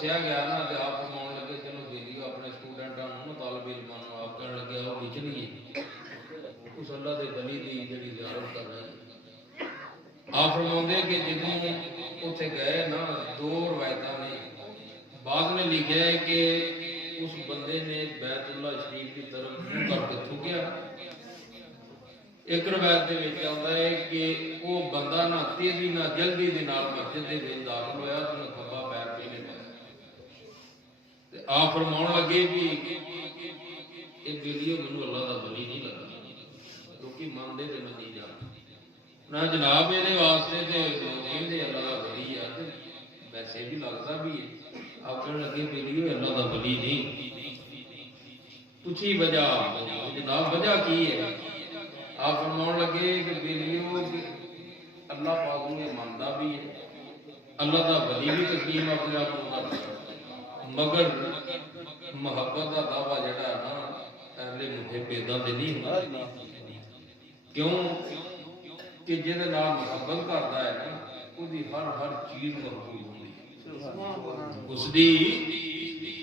دسیا گیا نا تو آپ فرماؤن لگے چلو بیلیو اپنے اسٹوڈنٹاں نوں طالب علماں نوں آپ کہن لگے آؤ چلیے اس اللہ دے ولی دی جڑی زیارت کر رہے ہیں. آپ فرماؤندے کہ جدوں اتنے گئے نا دو روایتاں نے. بعض نے لکھا ہے کہ اس بندے نے بیت اللہ شریف کی طرف منہ کر کے تھوکیا. ایک روایت دے وچ آندا ہے کہ وہ بندہ نہ تیزی نہ جلدی دے نال مسجد دے وچ داخل ہویا تے کھبا پیر پینے پایا. تے آپ فرماؤن لگے کہ یہ بیلیو مینوں اللہ دا ولی نہیں لگا کیونکہ مانتے تے منی جان نہ جناب یہ واسطے تے کہندے اللہ دا ولی ہے تے ویسے بھی لگتا بھی ہے. آپ کہنے لگے بیلیو اللہ دا ولی نہیں. پوچھی وجہ جناب وجہ کی ہے؟ آپ فرماؤن لگے کہ بیلیو اللہ پاک نے مانتا بھی ہے اللہ دا ولی بھی تسلیم اپنے آپ کو کرتا مگر محبت کا دعویٰ جڑا ہے نا اہل محبت دے نہیں ہوتا. کیوں کہ جہد نال محبت کرتا ہے نا وہ ہر چیز محبوب ہوتی ہے. اس دی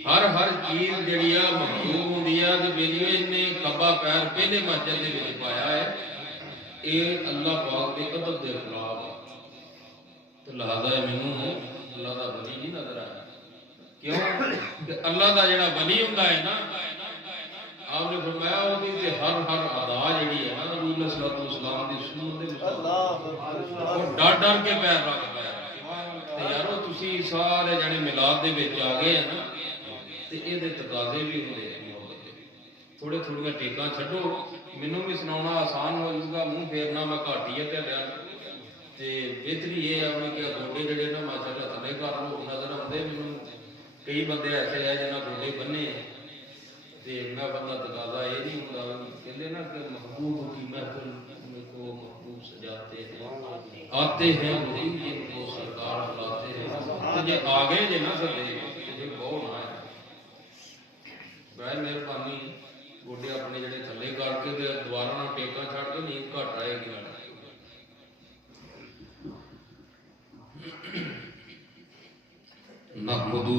ہر چیز جڑی ہے محبوب ہوتی ہے. تو بیلیو نے کھبا پیر پہلے مسجد دے وچ پایا ہے یہ اللہ پاک کے ادب کے خلاف ہے. تو لہذا مینوں اللہ دا ولی نہیں نظر آیا. کیوں کہ اللہ دا جڑا ولی ہوندا ہے نا آپ نے فرمایا وہ ہر ادا جڑی ہے نا نبی صلی اللہ علیہ وسلم دی سنت دے مطابق ڈر ڈر کے پیر رکھتا ہے. تے یارو تسی سارے جنے میلاد دے وچ آ گئے ہیں نا تے اے دے تقاضے بھی ہوندے ہیں. تھوڑے تھوڑیاں ٹیکاں چھڈو مینوں بھی سناؤنا آسان ہو جائے گا. منہ پھیرنا میں گھٹ ہی ہے تے بہتری یہ ہے کہ گوڈے جڑے نا ماشاء اللہ تھلے کر لو نظر آتے. مینوں کئی بندے ایسے ہیں جنہاں گوڈے بننے تے میں بندہ تقاضا یہ نہیں ہوتا کہتے نا کہ محبوب کی محفل کو محبوب سجاتے ہیں آتے ہیں وہی جن کو سرکار بلاتے ہیں. تو جے آگے جے نہ سکے جے بہت نہ ہے برائے مہربانی گوڈے اپنے جڑے تھلے کر کے دوبارہ ٹیکاں چھڑ کے نیند گھٹ رہے گی. نحمدہ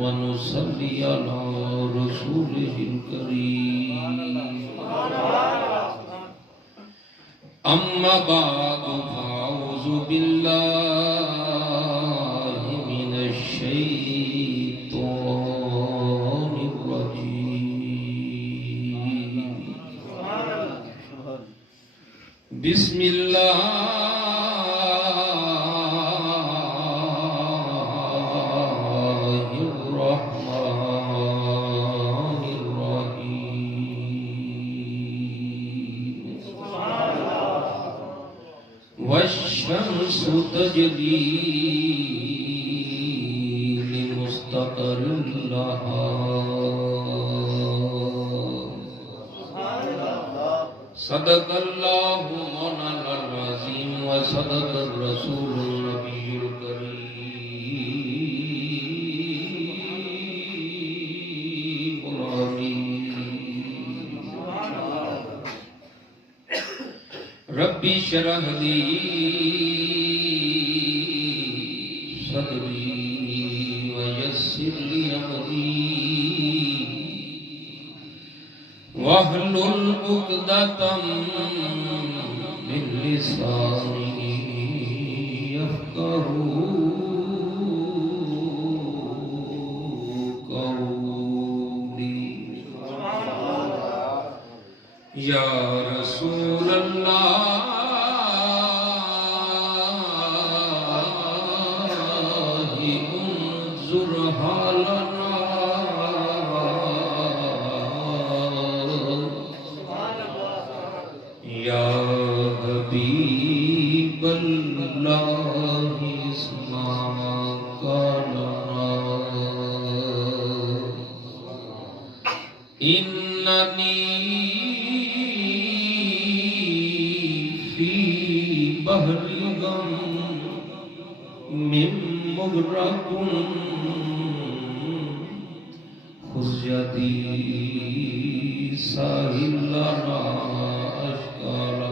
ونصلی علی رسولہ الکریم. اما بعد فاعوذ باللہ من الشیطان الرجیم. بسم اللہ الرحمن الرحیم. والشمس تجری لمستقر لها. صدق اللہ مولانا العظیم وصدق الرسول النبی الکریم الامین. ربی اشرح لی صدری ویسر لی امری واحلل عقدۃ من لسانی یفقہوا قولی. یا رسول اللہ انظر حالنا یا حبیب اللہ اسمع قولنا. اننی بحر غم من مغرق خذ يدي ساحل لنا أشكالنا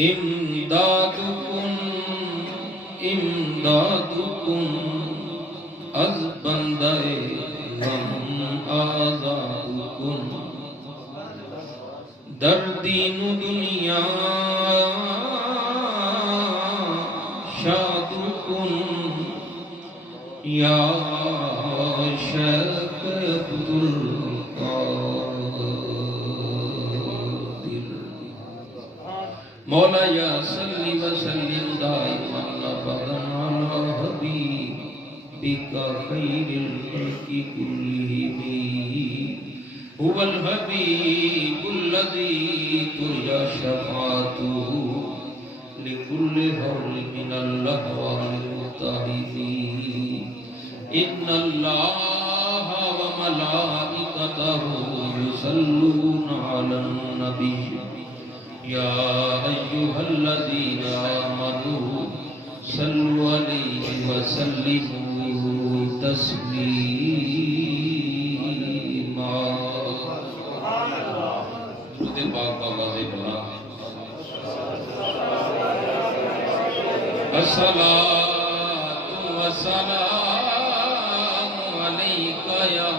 امدادكم از بندے غم آزادكم در دین و دنیا شادكم یا شیخ عبدالقادر مولا یا صلی وسلم دائما ابدا علی حبیبک خیر الخلق كلهم هو الحبیب الذی ترجى شفاعته لكل حول من الاحوال المتحدين ان الله وملائكته يصلون على النبي يا ايها الذين امنوا صلوا عليه وسلموا تسليما درود پاک بابا سے بلا الصلاۃ والسلام علیک یا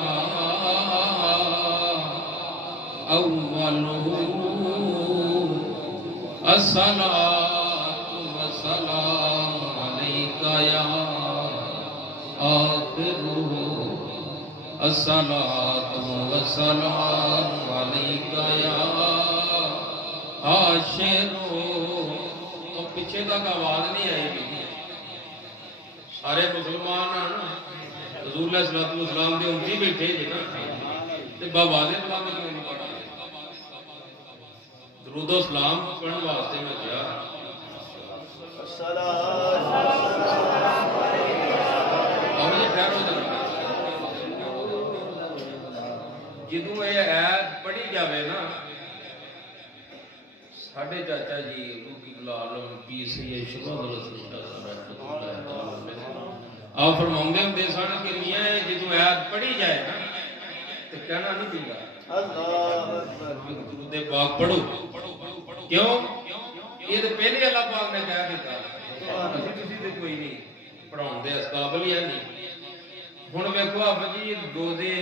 اول الصلاۃ والسلام علیک یا آخر الصلاۃ والسلام علیک یا حاشر پیچھے تک آواز نہیں آئی بھی سارے مسلمان حضور علیہ الصلوۃ والسلام دے امتی بیٹھے جی نا تے باواز کلام کیوں نہیں پڑھا درود و سلام پڑھن واسطے میں کیا جدوں یہ ایت پڑھی جاوے نا ساڈے چاچا جی روکی عالم پی سید شباب رسول شاہ آپ فرماؤندے ہوندے سن کہ میاں جدوں آیت پڑھی جائے نا تے کہنا نہیں پیندا اللہ اکبر درود پاک پڑھو کیوں یہ تے پہلے اللہ پاک نے کہہ دیتا کسی تے کوئی نہیں پڑھاؤن دے اس قابل ہی نہیں ہن ویکھو آپ جی روزے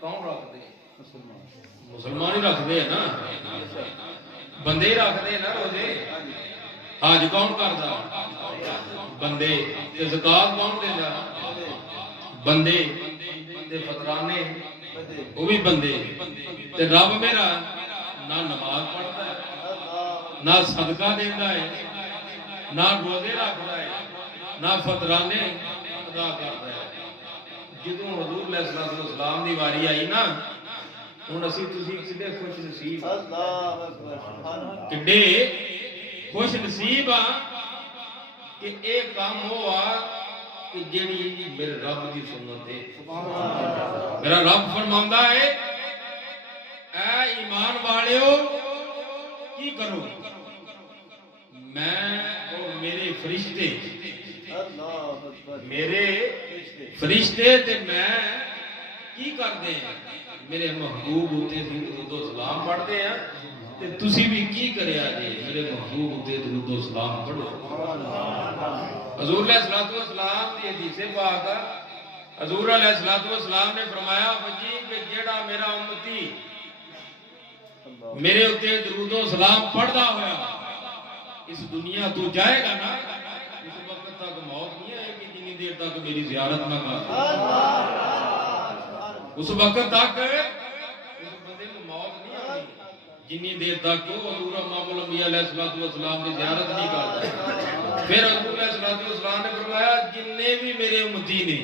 کون رکھدے مسلمان ہی رکھدے ہیں نا بندے ہی رکھتے ہیں نا روزے حج کون کرتا بندے زکات کون دینا بندے فطرانے وہ بھی بندے رب میرا نہ نماز پڑھتا ہے نہ صدقہ دینا ہے نہ روزے رکھتا ہے نہ فطرانے ادا کرتا ہے جدوں حضور علیہ الصلوۃ والسلام دی واری آئی نا ہوں اسی تسی کڈے خوش نصیب کڈے خوش نصیب ہاں کہ اے کام ہوا کہ جیڑی میرے رب دی سنت ہے میرا رب فرماندا ہے اے ایمان والےو کی کرو میں اور میرے فرشتے میرے فرشتے تے میں کی کرتے ہیں میرے محبوب ہوتے درود و سلام پڑھتے ہیں تے تسی بھی کی کریا جی میرے محبوب ہوتے درود و سلام پڑھو حضور علیہ الصلوۃ والسلام دی حدیث پاک حضور علیہ الصلوۃ والسلام نے فرمایا فجی کہ جیڑا میرا امتی میرے ہوتے درود و سلام پڑھدا ہویا اس دنیا تو جائے گا نا اس وقت تک موت نہیں آئے گی جتنی دیر تک میری زیارت نہ کر اس وقت تک اس بندے کو موت نہیں آئی جنی دیر تک وہ حضور امام الانبیاء علیہ الصلوۃ والسلام کی زیارت نہیں کرتا پھر حضور علیہ الصلوۃ والسلام نے فرمایا جننے بھی میرے امتی نے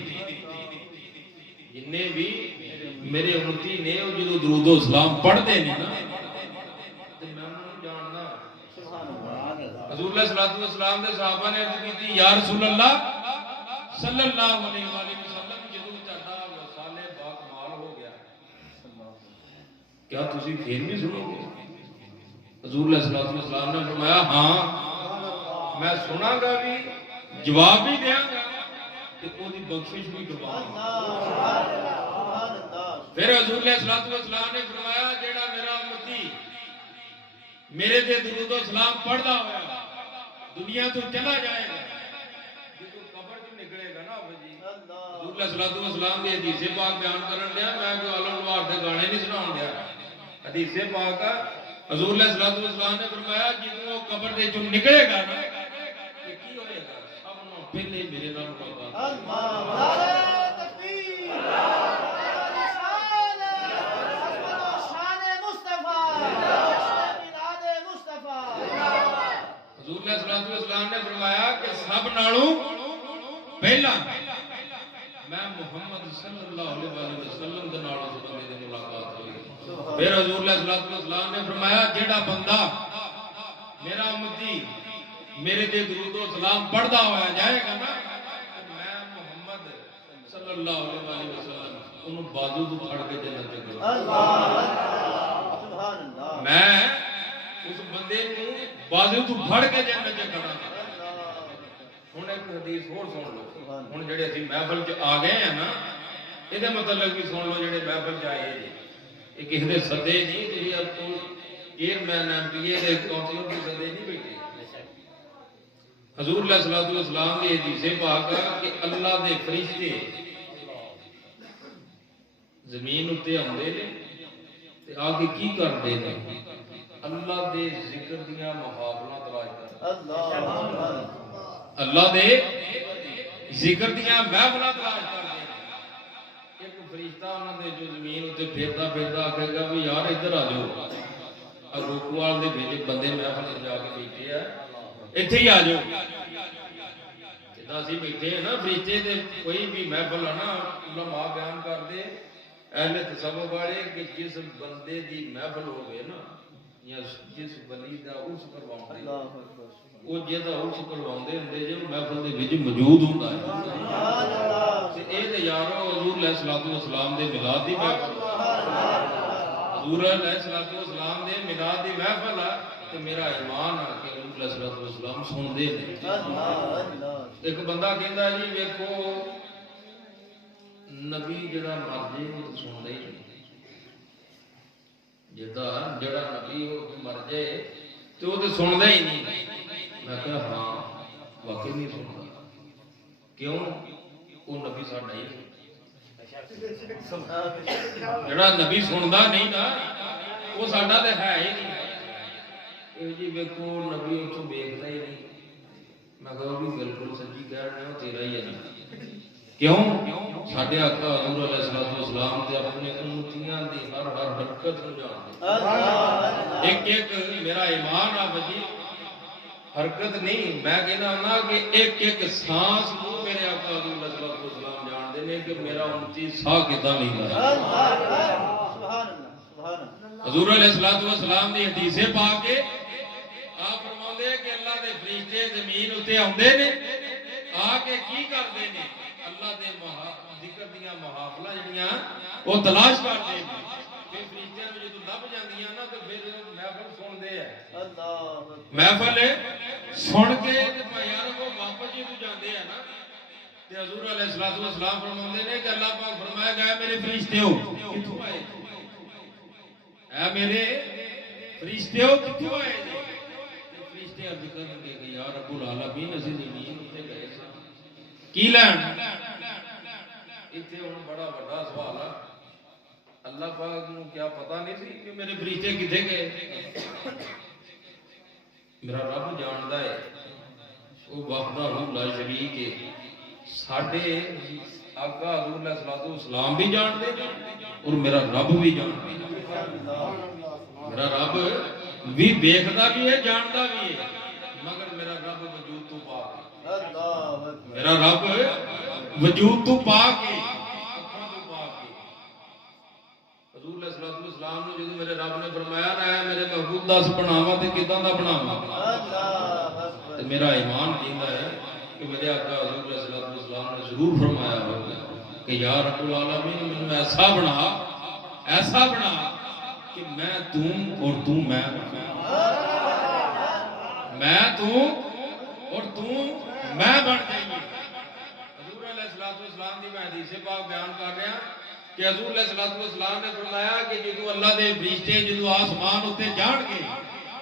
جننے بھی میرے امتی نے وہ جو درود و سلام پڑھتے ہیں نا تے میں انہاں نوں جاننا حضور علیہ الصلوۃ والسلام دے صحابہ نے عرض کی یا رسول اللہ صلی اللہ علیہ وسلم جدوں چاہتا وصالے باکمال ہو گیا کیا تسی پھر بھی سنو گے حضور علیہ السلام نے فرمایا ہاں میں سنا گا بھی، جواب بھی دیاں گا تے اودی بخشش بھی کرواں گا۔ پھر حضور علیہ السلام نے فرمایا جیڑا میرا امتی میرے تے درود و سلام پڑھدا ہوا دنیا تو چلا جائے گا، جدوں قبر چ نکلے گا نا جی حضور علیہ السلام دی حدیث پاک بیان کرن دیا، میں کوئی عالم نوار دے گانے نہیں سناون دیا، حدیث پاک حضور علیہ السلام نے فرمایا جدوں قبر دے چوں نکلے گا نا کہ کی ہوئے گا، سب نوں پہلے میرے نال ملاقات اللہ نعرہ تکبیر حضور علیہ السلام نے فرمایا کہ سب نالوں پہلا میں محمد صلی اللہ علیہ وسلم دے نال اس بندے دی ملاقات ہوئی۔ پھر حضور علیہ السلام نے فرمایا جیڑا بندہ میرا امتی میرے تے درود و سلام پڑھدا ہوا جائے گا نا میں محمد صلی اللہ علیہ وسلم انہوں بازو تو پھڑ کے جنت تے کروں، میں اس بندے کو بازو تو پھڑ کے جنت تے کھڑا۔ ہن ایک حدیث اور سن لو، ہن جڑے اسی محفل چ آ گئے ہیں نا یہ مطلب بھی سن لو، جڑے محفل چ آئے جی یہ کسی دے سدے نہیں، جی اب تو چیئرمین ایم پی اے دے کونسلر کے سدے نہیں بیٹھے۔ حضور علیہ السلام کی حدیث پاک کہ اللہ دے فرشتے زمین اتے آندے نے تے آ کے کی کردے نے اللہ دے ذکر دیاں محافلات تلاش کر، اللہ دے ذکر دیاں محفلات تلاش کر دے۔ ایک فرشتہ انہاں دے جو زمین اتے پھردا پھردا آکھے گا بھی یار ادھر آ جاؤ، روکوال دے بھیجے بندے محفل جا کے بیٹھے ہیں ایتھے ہی آ جاؤ۔ جداں اسی بیٹھے ہیں نا فرشتے دے کوئی بھی محفل ہے نا علماء بیان کر دے اہل تصوف والے کہ جس بندے دی محفل ہو گئے نا یا جس ولی دا عرس کرواؤندے وہ جدا عرس کرواؤندے ہوندے جے محفل دے وچ موجود ہوندا ہے تے اے تے یارو حضور علیہ السلام دے میلاد دی محفل، حضور علیہ السلام دے میلاد دی محفل ہے تے میرا ایمان ہے کہ حضور علیہ السلام سن دے۔ ایک بندہ کہندا جی ویکھو نبی جڑا مر جائے وہ سندا ہی نہیں، جڑا نبی مر جائے تو وہ سندا ہی نہیں۔ میں کہا ہاں واقعی نہیں سنتا، کیوں وہ نبی ساڈا ہی جڑا نبی سندا نہیں نا وہ ساڈا تے ہے ہی نہیں۔ جی ویکھو نبی اتوں ویکھدا ہی نہیں، میں کہا بھی بالکل سچی کہہ رہے ہو تیرا ہی ہے نا، کیوں ساڈے آقا حضور علیہ السلام تے اپنے امتیاں دی ہر حرکت نوں جانتے، ایک ایک میرا ایمان آ بجی حرکت نہیں، میں کہنا ہوں کہ ایک ایک سانس کو میرے آقا حضور علیہ السلام جانتے ہیں کہ میرا امتی ساہ کتنا نہیں رہا۔ حضور علیہ السلام دی حدیث پاک کے آپ فرماتے ہیں کہ اللہ دے فرشتے زمین اتے آندے نے آ کے کی کردے نے اللہ دے ذکر دیاں محافلاں جڑیاں وہ تلاش کردے نے، پھر فرشتیاں نوں جدوں لب جاندیاں نا تے پھر محفل سندے ہیں، محفل سن کے تے یار وہ واپس جدوں جاندے ہیں نا تے حضور علیہ السلام فرماندے نے کہ اللہ پاک فرمایا گیا میرے فرشتیو کتھوں آئے، اے میرے فرشتیو کتھوں آئے جی؟ فرشتے عرض کرنگے کہ یا رب العالمین اسی زمین تے گئے سن کی لین۔ اتنے ہن بڑا بڑا سوال ہے، اللہ پاک نو کیا پتہ نہیں سی کہ میرے فرشتے کتھے گئے؟ میرا رب جاندا ہے، وہ وحدہ لا شریک ہے، ساڈے آقا حضور علیہ السلام بھی جانتے اور میرا رب بھی جانتا، میرا رب بھی دیکھتا بھی ہے جانتا بھی ہے، مگر میرا رب وجود تو پاک ہے، میرا رب وجود تو پاک ہے، اکھاں تو پاک ہے۔ حضور علیہ السلام نے جدوں میرے رب نے فرمایا نا میرے محبوب دس بناواں تے کداں دا بناواں، تے میرا ایمان کہندا ہے کہ میرے آقا حضور علیہ السلام نے ضرور فرمایا ہوگا کہ یا رب العالمین مجھے ایسا بنا کہ میں تم اور تم میں بنا۔ میں تو اور تو میں بن جائیے. حضور علیہ السلام کی میں حدیث پاک بیان کر رہا کہ حضور علیہ السلام نے فرمایا کہ جدو اللہ دے فرشتے جدو آسمان اتنے جان گے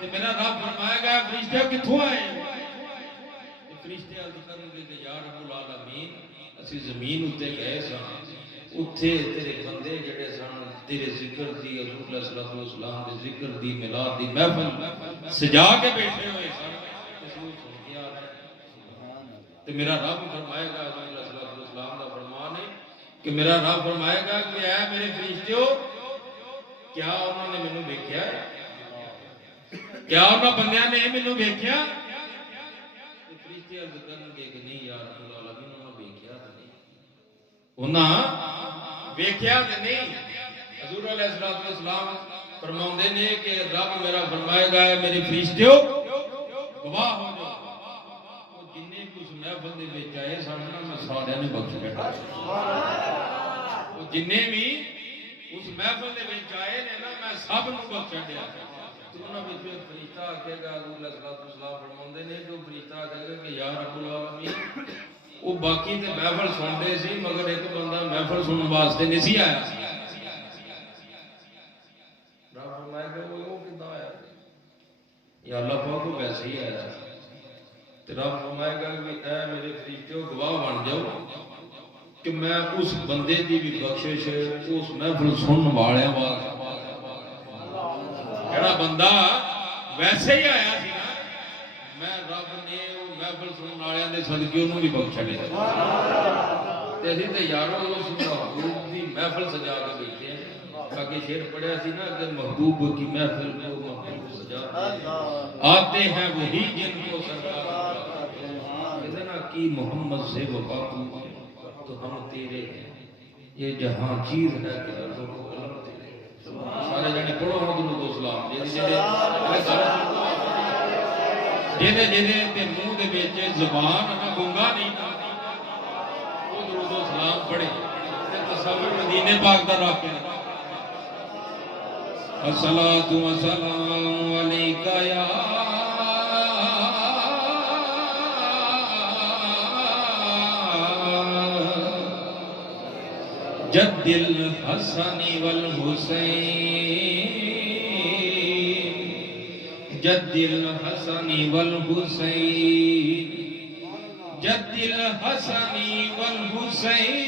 تو میرا رب فرمائے گا فرشتے کتوں آئے؟ فرشتے عرض کرن گے کہ یا رب العالمین اسی زمین اتنے گئے سن اتنے تیرے بندے جڑے سن تیرے ذکر دی حضور علیہ السلام دے ذکر دی میلاد دی محفل سجا کے بیٹھے ہوئے سن تو میرا رب فرمائے گا حضور علیہ السلام کا فرمان ہے کہ میرا رب فرمائے گا کہ اے میرے فرشتیو کیا انہوں نے مینوں دیکھا ہے؟ کیا انہاں بندیاں نے مینوں دیکھا؟ فرشتے عرض کرن گے کہ نہیں یا رب العالمین انہاں دیکھا تے نہیں. انہاں دیکھا تے نہیں. حضور علیہ السلام فرماندے نے کہ رب میرا فرمائے گا اے میرے فرشتیو گواہ ہو جاؤ جنہیں بھی اس محفل دے وچ آئے سن میں سارے نے بخش بیٹھا. جنہیں بھی اس محفل دے وچ آئے نے نا میں سب نو بخش دیا. انہاں وچ ایک فرشتہ آکھے گا حضور علیہ السلام فرماندے نے جو فرشتہ آکھے گا کہ یا رب العالمین وہ باقی تے محفل سنتے سی مگر ایک بندہ محفل سنن واسطے نہیں سی آیا. رب فرمائے گا وہ کداں آیا؟ یا اللہ پاک کو ویسے ہی آیا. رب فرمائے گا کہ اے میرے فرشتیو گواہ بن جاؤ کہ میں اس بندے دی بھی بخشش اس محفل سنن والےاں واسطے جڑا بندہ ویسے ہی آیا سی نا میں رب نے وہ محفل سنن والےاں دے صدقے انہوں بھی بخش لیا. تے اسی تے یارو اس محبوب دی محفل سجا کے بیٹھے ہیں. باقی شعر پڑھیا سی نا کہ محبوب کی محفل کو محبوب سجا آتے ہیں وہی جن کو سرکار اتنا کی محمد سے وفا تو ہم تیرے ہیں یہ جہاں چیز ہے کہ عرضوں کو قلم تیرے. سارے جنے پڑھو درود و سلام جہدے تے منہ دے وچ زبان نہ گونگا نہیں وہ درود و سلام پڑھے تے تصور مدینے پاک دا رکھ کے الصلاۃ والسلام علیکہ یا جد الحسن والحسین جد الحسن والحسین جد الحسن والحسین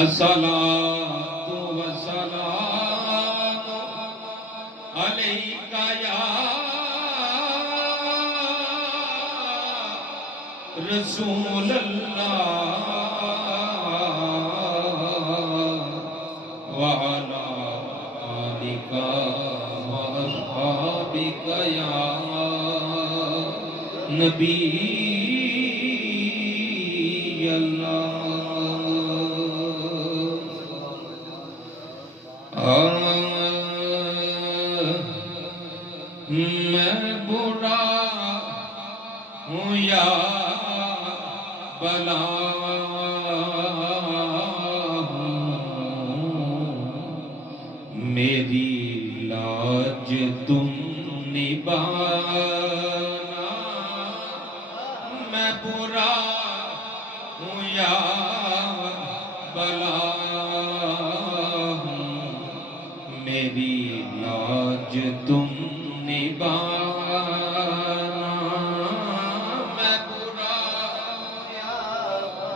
الصلاۃ والسلام علیکہ یا رسول اللہ وعلا آلک واصحابک یا نبی اللہ. میں برا ہوں یا بلا میری لاج تم نبھانا. میں برا ہوں یا بلا میری لاج تم نبھانا. میں برا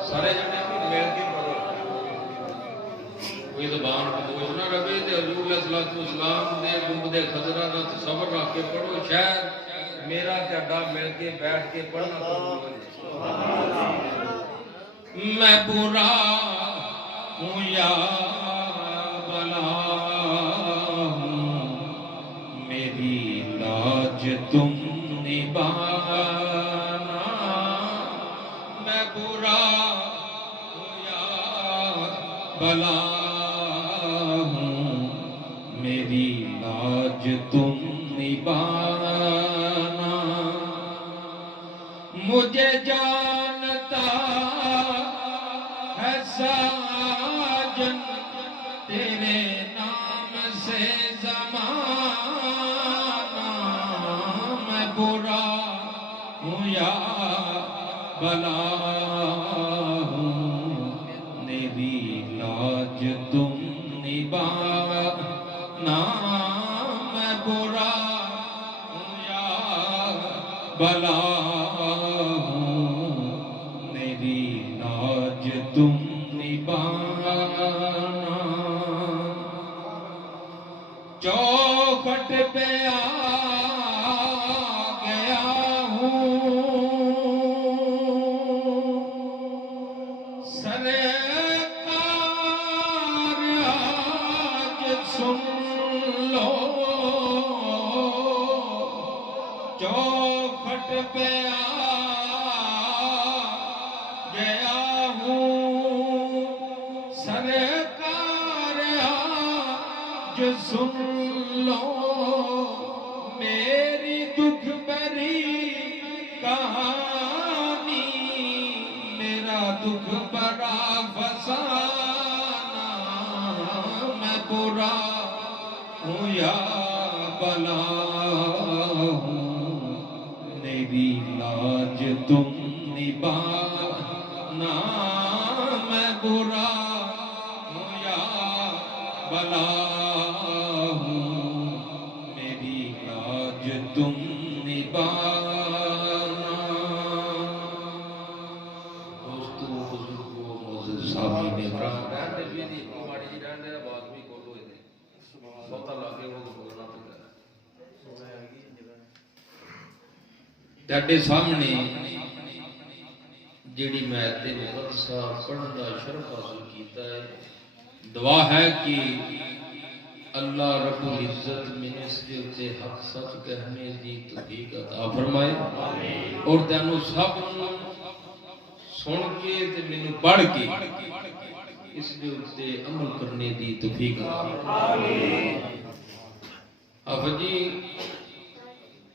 سارے جنے مل کے پڑھو کوئی زبان خاموش نہ رہے تے حضور علیہ السلام دے گنبد خضرا دا تصور رکھ کے پڑھو. شاید میرا تہاڈا مل کے بیٹھ کے پڑھنا قبول ہو جائے. میں برا ہوں یا بلا میری لاج تم نبھانا. میں برا ہوں یا بلا میری لاج تم نبھانا. مجھے جانتا ہے ساجن تیرے نام سے زمان یا بلا ہوں میری لاج تم نبھانا میں برا ہوں یا بلا ہوں میری لاج تم نبھانا چوکھٹ پہ آ گیا ہوں سرکار آج سن لو چوکھٹ پہ آ گیا ہوں سرکار آج سن لو میری دکھ بھری کہانی میرا دکھ بڑا فسانہ میں برا ہوں یا بلا ہوں میری لاج تم نبھانا میں برا ہوں یا بلا تم نبھانا دوستو بزرگو معزز سامعین اکرام رہنے بھی دی ماڑی جی رہنے آواز بھی کھولو ادھر بہت لاگے وہ بولنا پڑتا ہے تہاڈے سامنے جیڑی میں تے مدرسہ پڑھن دا شرف حاصل کیتا ہے دعا ہے کہ اللہ رب العزت میں اس کے اتے حق سچ کہنے دی توفیق عطا فرمائے اور تینوں سب سن کے تے مینوں پڑھ کے اس کے اتے عمل کرنے دی توفیق عطا فرمائے حافظ جی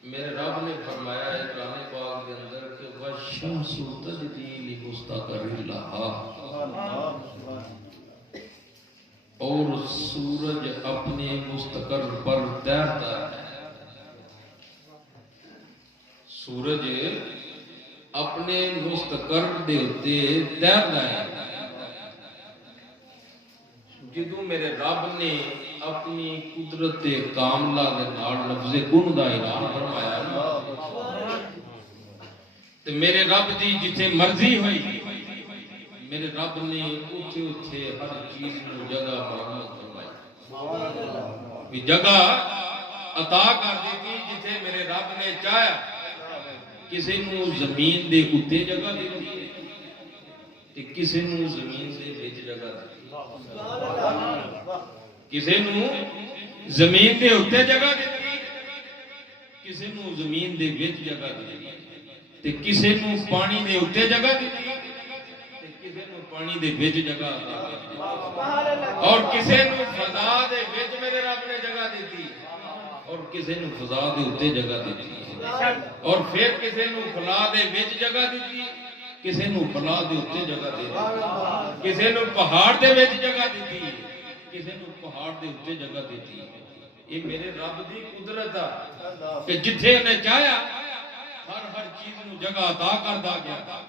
میرے رب نے فرمایا ہے قرآن پاک کے اندر کہ وَالشَّمْسُ تَجْرِي لِمُسْتَقَرٍّ لَهَا اور سورج اپنے مستقر پر تیرتا ہے سورج اپنے مستقر دے اتے تیرتا ہے جدوں میرے رب نے اپنی قدرت کاملہ دے نال لفظ کن دا اعلان فرمایا تے میرے رب دی جتھے مرضی ہوئی میرے رب نے اٹھے اٹھے ہر چیز کو جگہ مرمت فرمائی بھی جگہ عطا کر دیتی جتھے میرے رب نے چاہیا کسی نو زمین دے اتے جگہ دیتی تے کسی نو زمین دے وچ جگہ دیتی کسی نو زمین دے اتے جگہ دیتی کسی نو زمین دے وچ جگہ دیتی تے کسی نو پانی دے اتے جگہ دیتی پانی دے وچ جگہ اور کسے نو فضا دے وچ میرے رب نے جگہ دیتی اور کسے نو فضا دے اتے جگہ دیتی اور پھر کسے نو فضا دے وچ جگہ دیتی کسے نو فضا دے اتے جگہ دیتی کسے نو پہاڑ دے وچ جگہ دیتی کسے نو پہاڑ دے اتے جگہ دیتی یہ میرے رب دی قدرت ہے کہ جتھے نے چاہیا ہر چیز نو جگہ عطا کردا گیا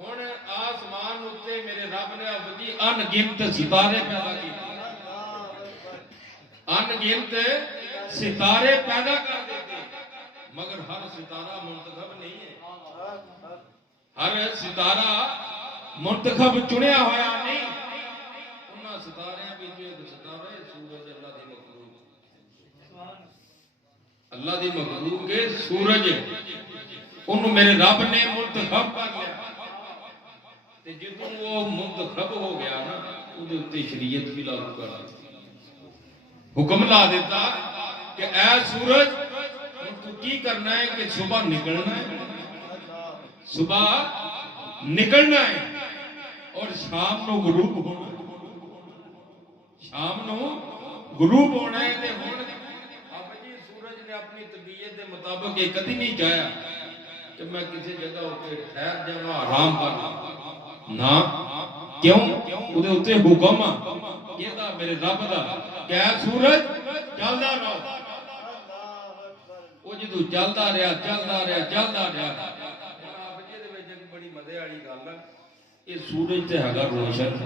ہن آسمان اتے میرے رب نے اپنی ان گنت ستارے پیدا کیتے ان گنت ستارے پیدا کر دیتے مگر ہر ستارہ منتخب نہیں ہے ہر ستارہ منتخب چنیا ہویا نہیں انہاں ستاریاں وچ ایک ستارہ ہے سورج اللہ دی مخلوق ہے سورج انہوں میرے رب نے منتخب کر لیا جدوں وہ منتخب ہو گیا نا اودے تے شریعت بھی لاگو کر دی حکم لا دیتا کہ اے سورج تو کی کرنا ہے کہ صبح نکلنا ہے صبح نکلنا ہے اور شام نو غروب ہونا ہے شام نو غروب ہونا ہے تے ہن اب جی سورج نے اپنی طبیعت دے مطابق یہ کدی نہیں چاہیا کہ میں کسی جگہ تے ٹھہر جاواں آرام کر لوں نا کیوں اودے اتے حکم کہدا میرے رب دا کہ اے سورج چلدا رہو وہ جدوں چلدا رہیا والی گل ہے یہ سورج تے ہیگا روشن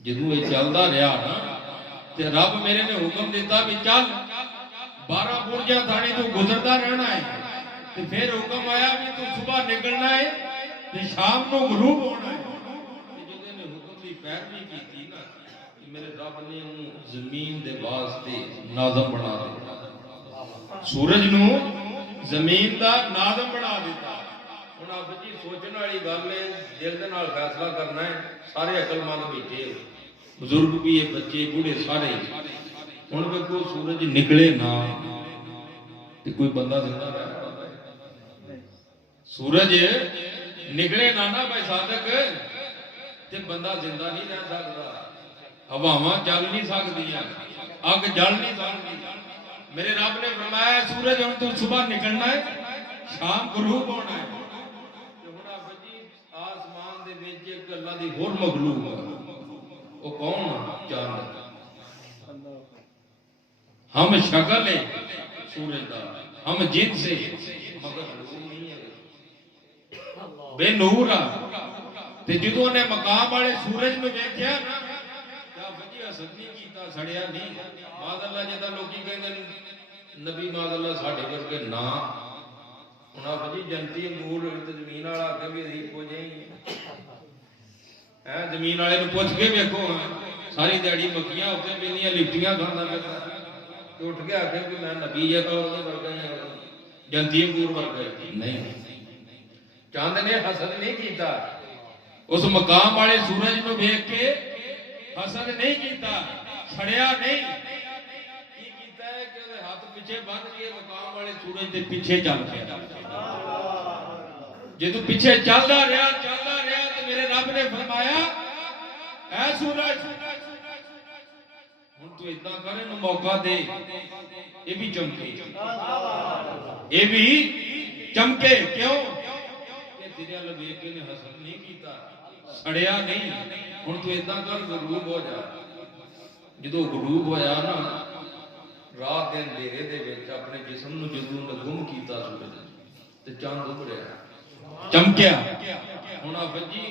جدوں یہ چلدا رہا نا تے رب میرے نے حکم دیتا بھی چل 12 برجاں تھانی تو گزردا رہنا ہے تے پھر حکم آیا بھی تو صبح نکلنا ہے تے شام کو غروب ہونا ہے تے جدوں نے حکم دی پیروی کیتی نا کہ میرے رب نے انہوں زمین دے واسطے ناظم بنا دیتا سورج نو زمین دا ناظم بنا دیتا ہن آپ جی سوچن والی گل ہے دل دے نال فیصلہ کرنا ہے سارے عقل مند بیٹھے بزرگ بھی ہے بچے بوڑھے سارے ہن ویکھو سورج نکلے نہ تے کوئی بندہ زندہ رہ سکدا سورج نکلے نہ بھائی صادق تے بندہ زندہ نہیں رہ سکدا ہواواں چل نہیں سکدیاں اگ جل نہیں سکدی میرے رب نے فرمایا سورج ہن تو صبح نکلنا ہے شام غروب ہونا ہے تے ہن آپ جی آسمان دے وچ ایک اللہ دی ہور مخلوق ہے وہ کون چاند ہم شکل ہے سورج دا ہم جن سے مگر نور نہیں ہے بے نور آ تے جدوں نے مقام والے سورج نو ویکھیا نا کیا وجہ حسد نہیں کیتا سڑیا نہیں ماذ اللہ جدا لوکی کہندے نبی ماذ اللہ ساڈے ورگے نا ہن آپ جی جنتی انگور تے زمین والا کہ بھی عجیب ہو جائیں زمین والے نو پوچھ کے ویکھو ساری دیہڑی مکھیاں اوتے پیندیاں لپٹیاں کھاندا پیا تے اٹھ کے آکھے کہ میں نبی ہے تو اودے ورگا ہی جنتی انگور ورگا نہیں چاند نے حسد نہیں کیتا اس مقام والے سورج نو ویکھ کے حسد نہیں کیتا چھڑیا نہیں کی کیتا ہے کہ وہ ہاتھ پیچھے بن کے مقام والے سورج دے پیچھے چل پیا جدوں پیچھے چلدا رہیا تے میرے رب نے فرمایا اے سورج ہن تو اتنا کر انہوں موقع دے یہ بھی چمکے یہ بھی چمکے کیوں کہ تیرے اللہ ویکھ کے نے حسد نہیں کیتا سڑیا نہیں ہن تو اتنا کر غروب ہو جا جدوں غروب ہویا نا رات دن اندھیرے دے وچ اپنے جسم نو جدوں نے گم کیتا سورج تے چاند ابھریا چمکیا ہن آپ جی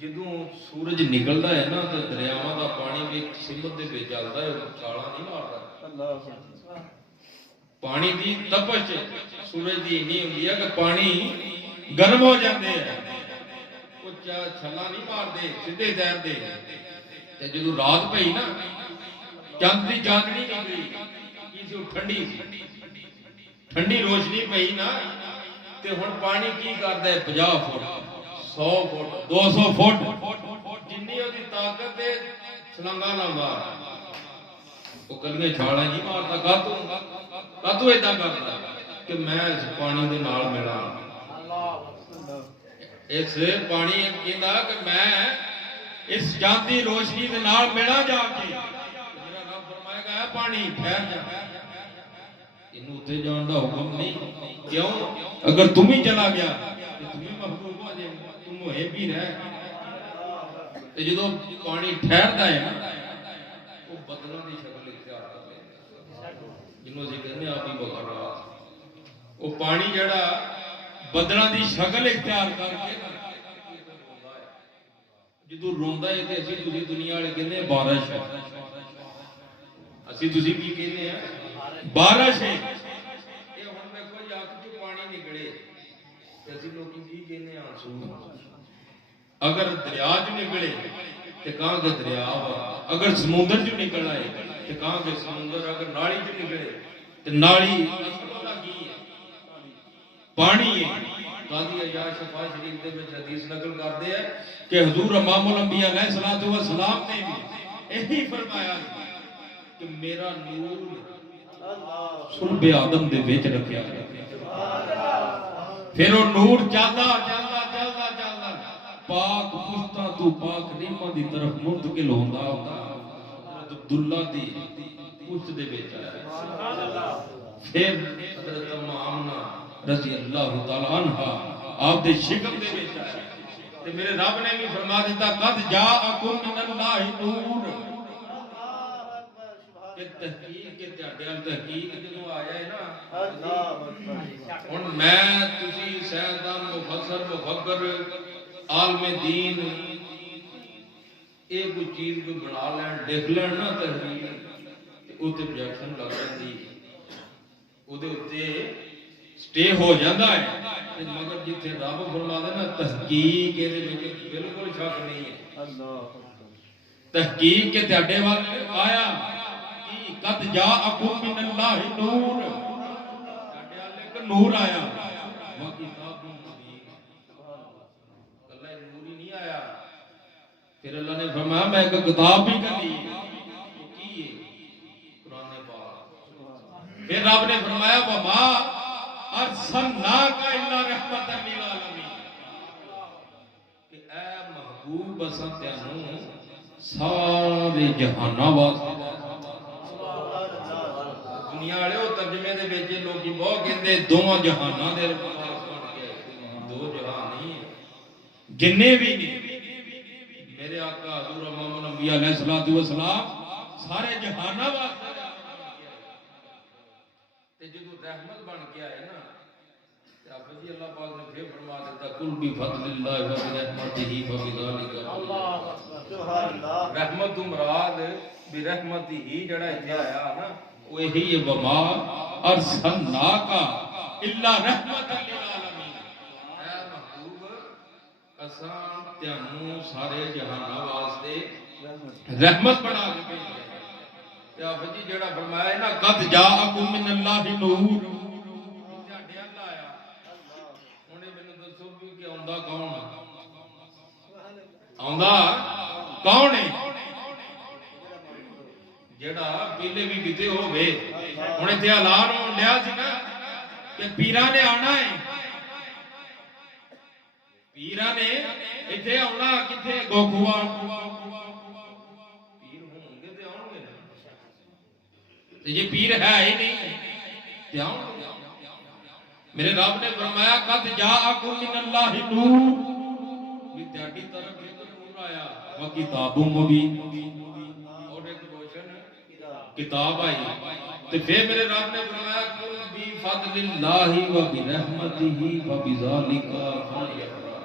جدوں سورج نکلدا ہے نا تے دریاواں دا پانی بھی ایک سمت دے وچ چلدا ہے چھالاں نہیں ماردا اللہ پانی دی تپش سورج دی اتنی ہوندی ہے کہ پانی گرم ہو جاندے ہیں وہ چھلا نہیں ماردے سیدھے تیردے تے جدوں رات پئی نا چاند دی چاندنی نکلی کی سی ٹھنڈی سی ٹھنڈی روشنی پئی نا تے ہن پانی کی کردا ہے 50 فٹ 100 فٹ 200 فٹ جنی دی طاقت ہے سلنگا نہ مار وہ کلیاں چھالاں نہیں ماردا کاتوں ایداں کردا کہ میں اس پانی دے نال ملاں اس پانی کہندا کہ میں اس چاندی روشنی دے نال ملاں جا کے میرا رب فرمائے گا اے پانی ٹھہر جا اینوں تے جان دا حکم نہیں کیوں اگر تم ہی چلا گیا تے تم ہی محبوب ہو جائے تم ہے بھی رہ تے جدوں پانی ٹھہردا ہے نا وہ بدلاں دی شکل اختیار کر لیندا جنوں اسی کہندے آپ ہی بخارا وہ پانی جڑا بدلاں دی شکل اختیار کر کے جدوں روندا ہے تے اسی تسی دنیا والے کہندے بارش ہے اسی تسی کی کہندے ہیں بارش ہے یہ ہن دیکھو جی اکھ چوں پانی نکلے تے اسی لوکی کی کہندے ہیں آنسو اگر دریا چ نکلے تے کہاں کہ دریا اگر سمندر چ نکل آئے تے کہاں کہ سمندر اگر نالی چ نکلے تے نالی پانی ہے قاضی عیاض شفا شریف دے وچ حدیث نقل کرتے ہیں کہ حضور امام الانبیاء علیہ الصلوۃ والسلام نے بھی یہی فرمایا کہ میرا نور صلب آدم دے وچ رکھیا پھر وہ نور چلدا پاک پشتاں تو پاک نیماں دی طرف منتقل ہوندا عبداللہ دی پشت دے وچ آیا پھر حضرت آمنہ رضی اللہ تعالی عنہ آپ دے شکم دے وچ آیا تے میرے رب نے بھی فرما دیتا قد جاءکم من اللہ نور کہ تحقیق کے تحقیق جدوں آیا ہے نا ہن میں تسی سائنسدان مفسر مفکر عالم دین یہ کوئی چیز کو بنا لین لکھ لین نا تحقیق اتنے آبجیکشن لگ جاتی وہ سٹے ہو جاتا ہے مگر جتنے رب فرما دے نا تحقیق یہ بالکل شک نہیں ہے تحقیق کے تہاڈے وال آیا کہ قد جاءکم من اللہ نور تہاڈے وال ایک نور آیا وہ کتاب مبین اللہ نور ہی نہیں آیا پھر اللہ نے فرمایا میں ایک کتاب بھی کر لی وہ کی ہے قرآن پاک پھر رب نے فرمایا وما ارسلناک الا رحمۃ للعالمین کہ اے محبوب اساں تینوں سارے جہاناں واسطے دنیا والے وہ ترجمے دے وچ لوگ بہت کہندے دوواں جہاناں دے پاس بن کے دو جہان نہیں جننے بھی میرے آقا حضور امام الانبیاء علیہ الصلوۃ والسلام سارے جہاناں واسطے تے جدوں رحمت بن کے آئے نا تے آپ جی اللہ پاک نے پھر فرما دیتا کل بفضل اللہ و برحمتہ فبذلک اللہ سبحان اللہ رحمت مراد برحمتہ ہی جڑا ایتھے آیا نا وہ یہی ہے وما ارسلناک الا رحمۃ للعالمین اے محبوب اساں تینوں سارے جہاناں واسطے رحمت بنا کے بھیجے تے آپ جی جڑا فرمایا ہے نا قد جاءکم من اللہ نور تہاڈے ال آیا ہن مینوں دسو کہ آوندا کون آوندا کون ہے جڑا پہلے بھی کتے ہوے ہن ایتھے اعلان ہون لیا سی نا کہ پیراں نے آنا ہے پیراں نے ایتھے آنا کتے گوکھوال پیر ہون گے تے آون گے تے یہ پیر ہے ہی نہیں تے آون گے میرے رب نے فرمایا قد جاءکم من اللہ نور بھی تہاڈی طرف ایک نور آیا وہ کتاب مبین اور ایک روشن کتاب آئی تو پھر میرے رب نے فرمایا کل بفضل اللہ و برحمتہ فبذلک فلیفرحوا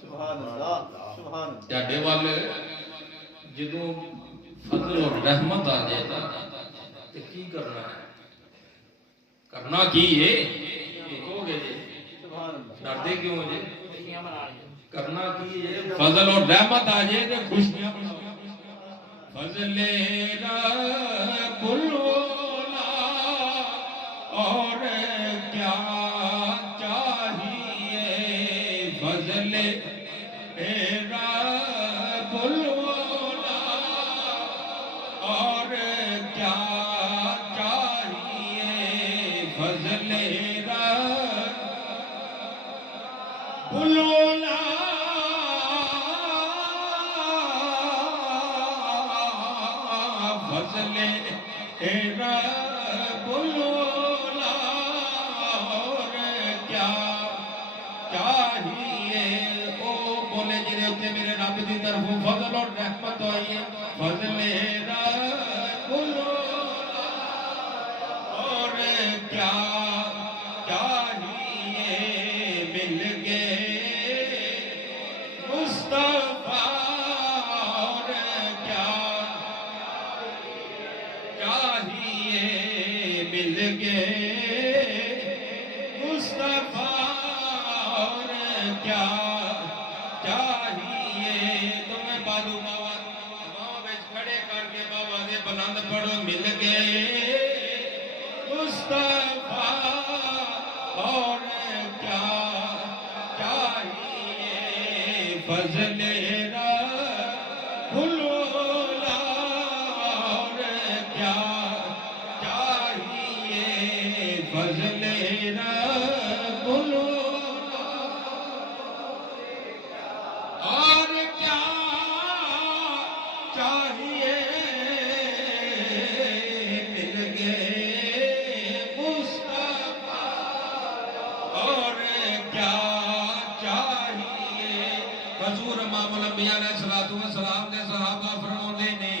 سبحان اللہ سبحان اللہ تہاڈے والے جدوں فضل اور رحمت آ جائے نا تے کی کرنا ہے کرنا کی ہے کہو گے جی سبحان اللہ ڈرتے کیوں ہو جی کرنا کی ہے فضل اور رحمت آ جائے تے خوشیاں فضل رب العلا اور کیا چاہیے فضل رب العلا اور کیا چاہیے فضل رب العلا فضل رب العلا اور کیا چاہیے او بولے جڑے اوتے میرے رب دی طرفوں فضل اور رحمت ہوئی ہے فضل رب العلا اور کیا چاہیے مل گئے مصطفیٰ اور کیا چاہیے مل گئے مصطفیٰ اور کیا چاہیے تمہیں بازو بابا ماں بچ کھڑے کر کے بابا دے بلند پڑھو مل گئے مصطفیٰ اور کیا چاہیے فضل رب العلا اور کیا چاہیے فضل رب العلا اور کیا چاہیے مل گئے مصطفیٰ اور کیا چاہیے حضور امام الانبیاء علیہ الصلوۃ والسلام نے صحابہ فرماتے نے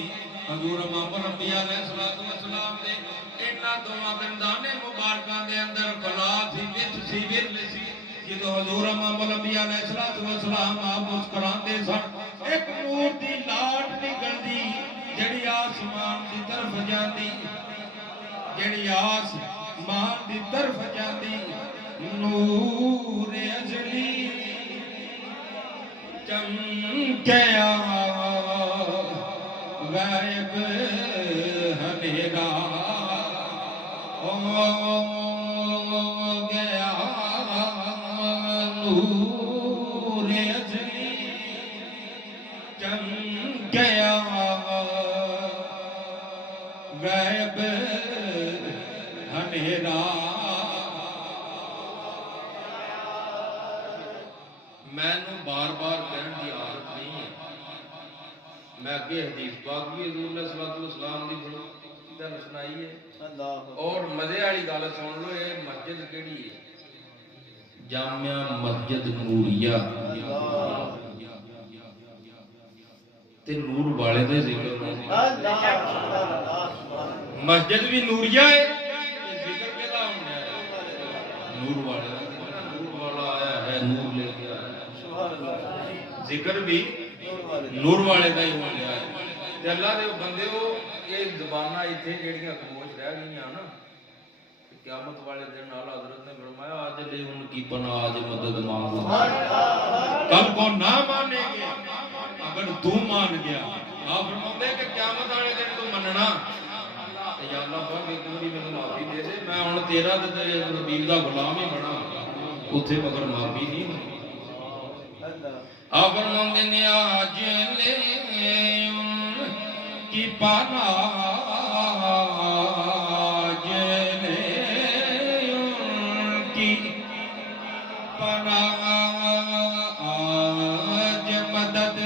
حضور امام الانبیاء علیہ الصلوۃ والسلام دے انہاں دوواں دندانے مبارکاں دے اندر فلا سی وچ سی ورل سی جدو حضور امام الانبیاء علیہ الصلوۃ والسلام آپ مسکراندے سن ایک نور دی لاٹ نکلدی جڑی آسمان دی طرف جاندی جڑی آسمان دی طرف جاندی نور ازلی چمکیا غائب ہنیرا ہو گیا نور ازلی چمکیا غائب ہنیرا میں نے بار بار کہنے کی عادت نہیں ہے میں اگے حدیث پاک بھی حضور علیہ الصلوۃ والسلام دی گل سنائی ہے اور مزے والی گل سن لو یہ مسجد کیڑی ہے جامعہ مسجد نوریہ تے نور والے دے ذکر مسجد بھی نوریہ ہے ذکر کیدا ہوندا ہے نور والے نور والا آیا ہے نور لے کے ذکر بھی نور والے کا ہی ہو گیا ہے اللہ دے بندے ہو یہ زبانہ اتنے جہاں خاموش رہ گئی نا قیامت والے دن نال حضرت نے فرمایا آج لے ان کی پناہ آج مدد مانگو کل کو نہ مانے گے اگر تو مان گیا آپ فرماتے کہ قیامت والے دن تو مننا یا اللہ پاک ایک باری مجھے معافی دے دے میں ہن تیرا تے تیرے حبیب دا غلام ہی بنا اوتھے مگر معافی نہیں آپ فرماتے ہیں آج لے ان کی پناہ آج لے ان کی پناہ آج مدد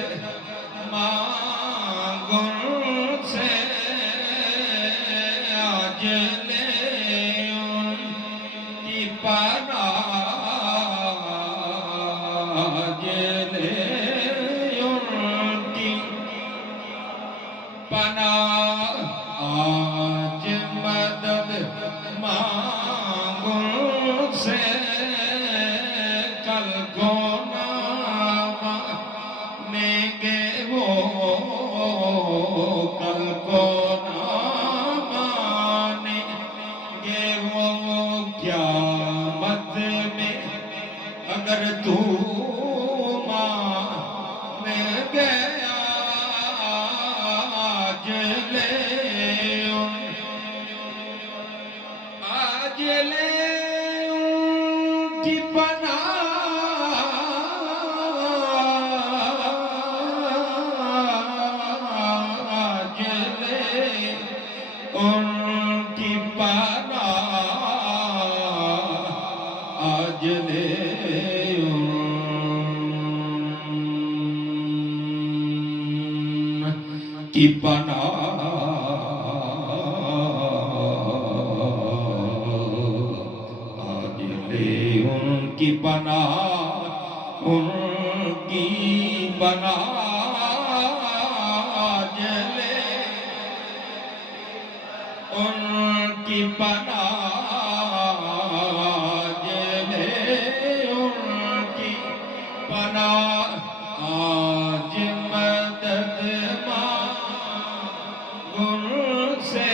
مانگو ان سے آج لے ان کی پناہ آج لے ان کی پناہ آج مدد مانگو ان سے کل کو نہ مانیں گے وہ کل کو نہ مانیں گے وہ قیامت میں اگر تو مان گیا آج لے آج لے ان کی پناہ آج لے ان کی پناہ آج لے ان کی پناہ آج لے ان کی پناہ ان کی پناہ آج لے ان کی پناہ آج لے ان کی پناہ آج مدد مانگو ان سے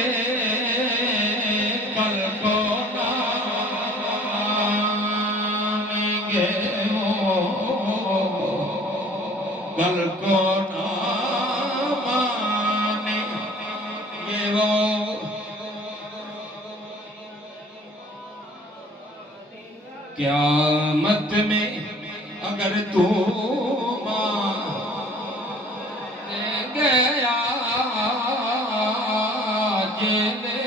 کل کو نہ مانیں گے وہ کل کو نہ مانیں گے وہ قیامت میں اگر تو مان گیا آج لے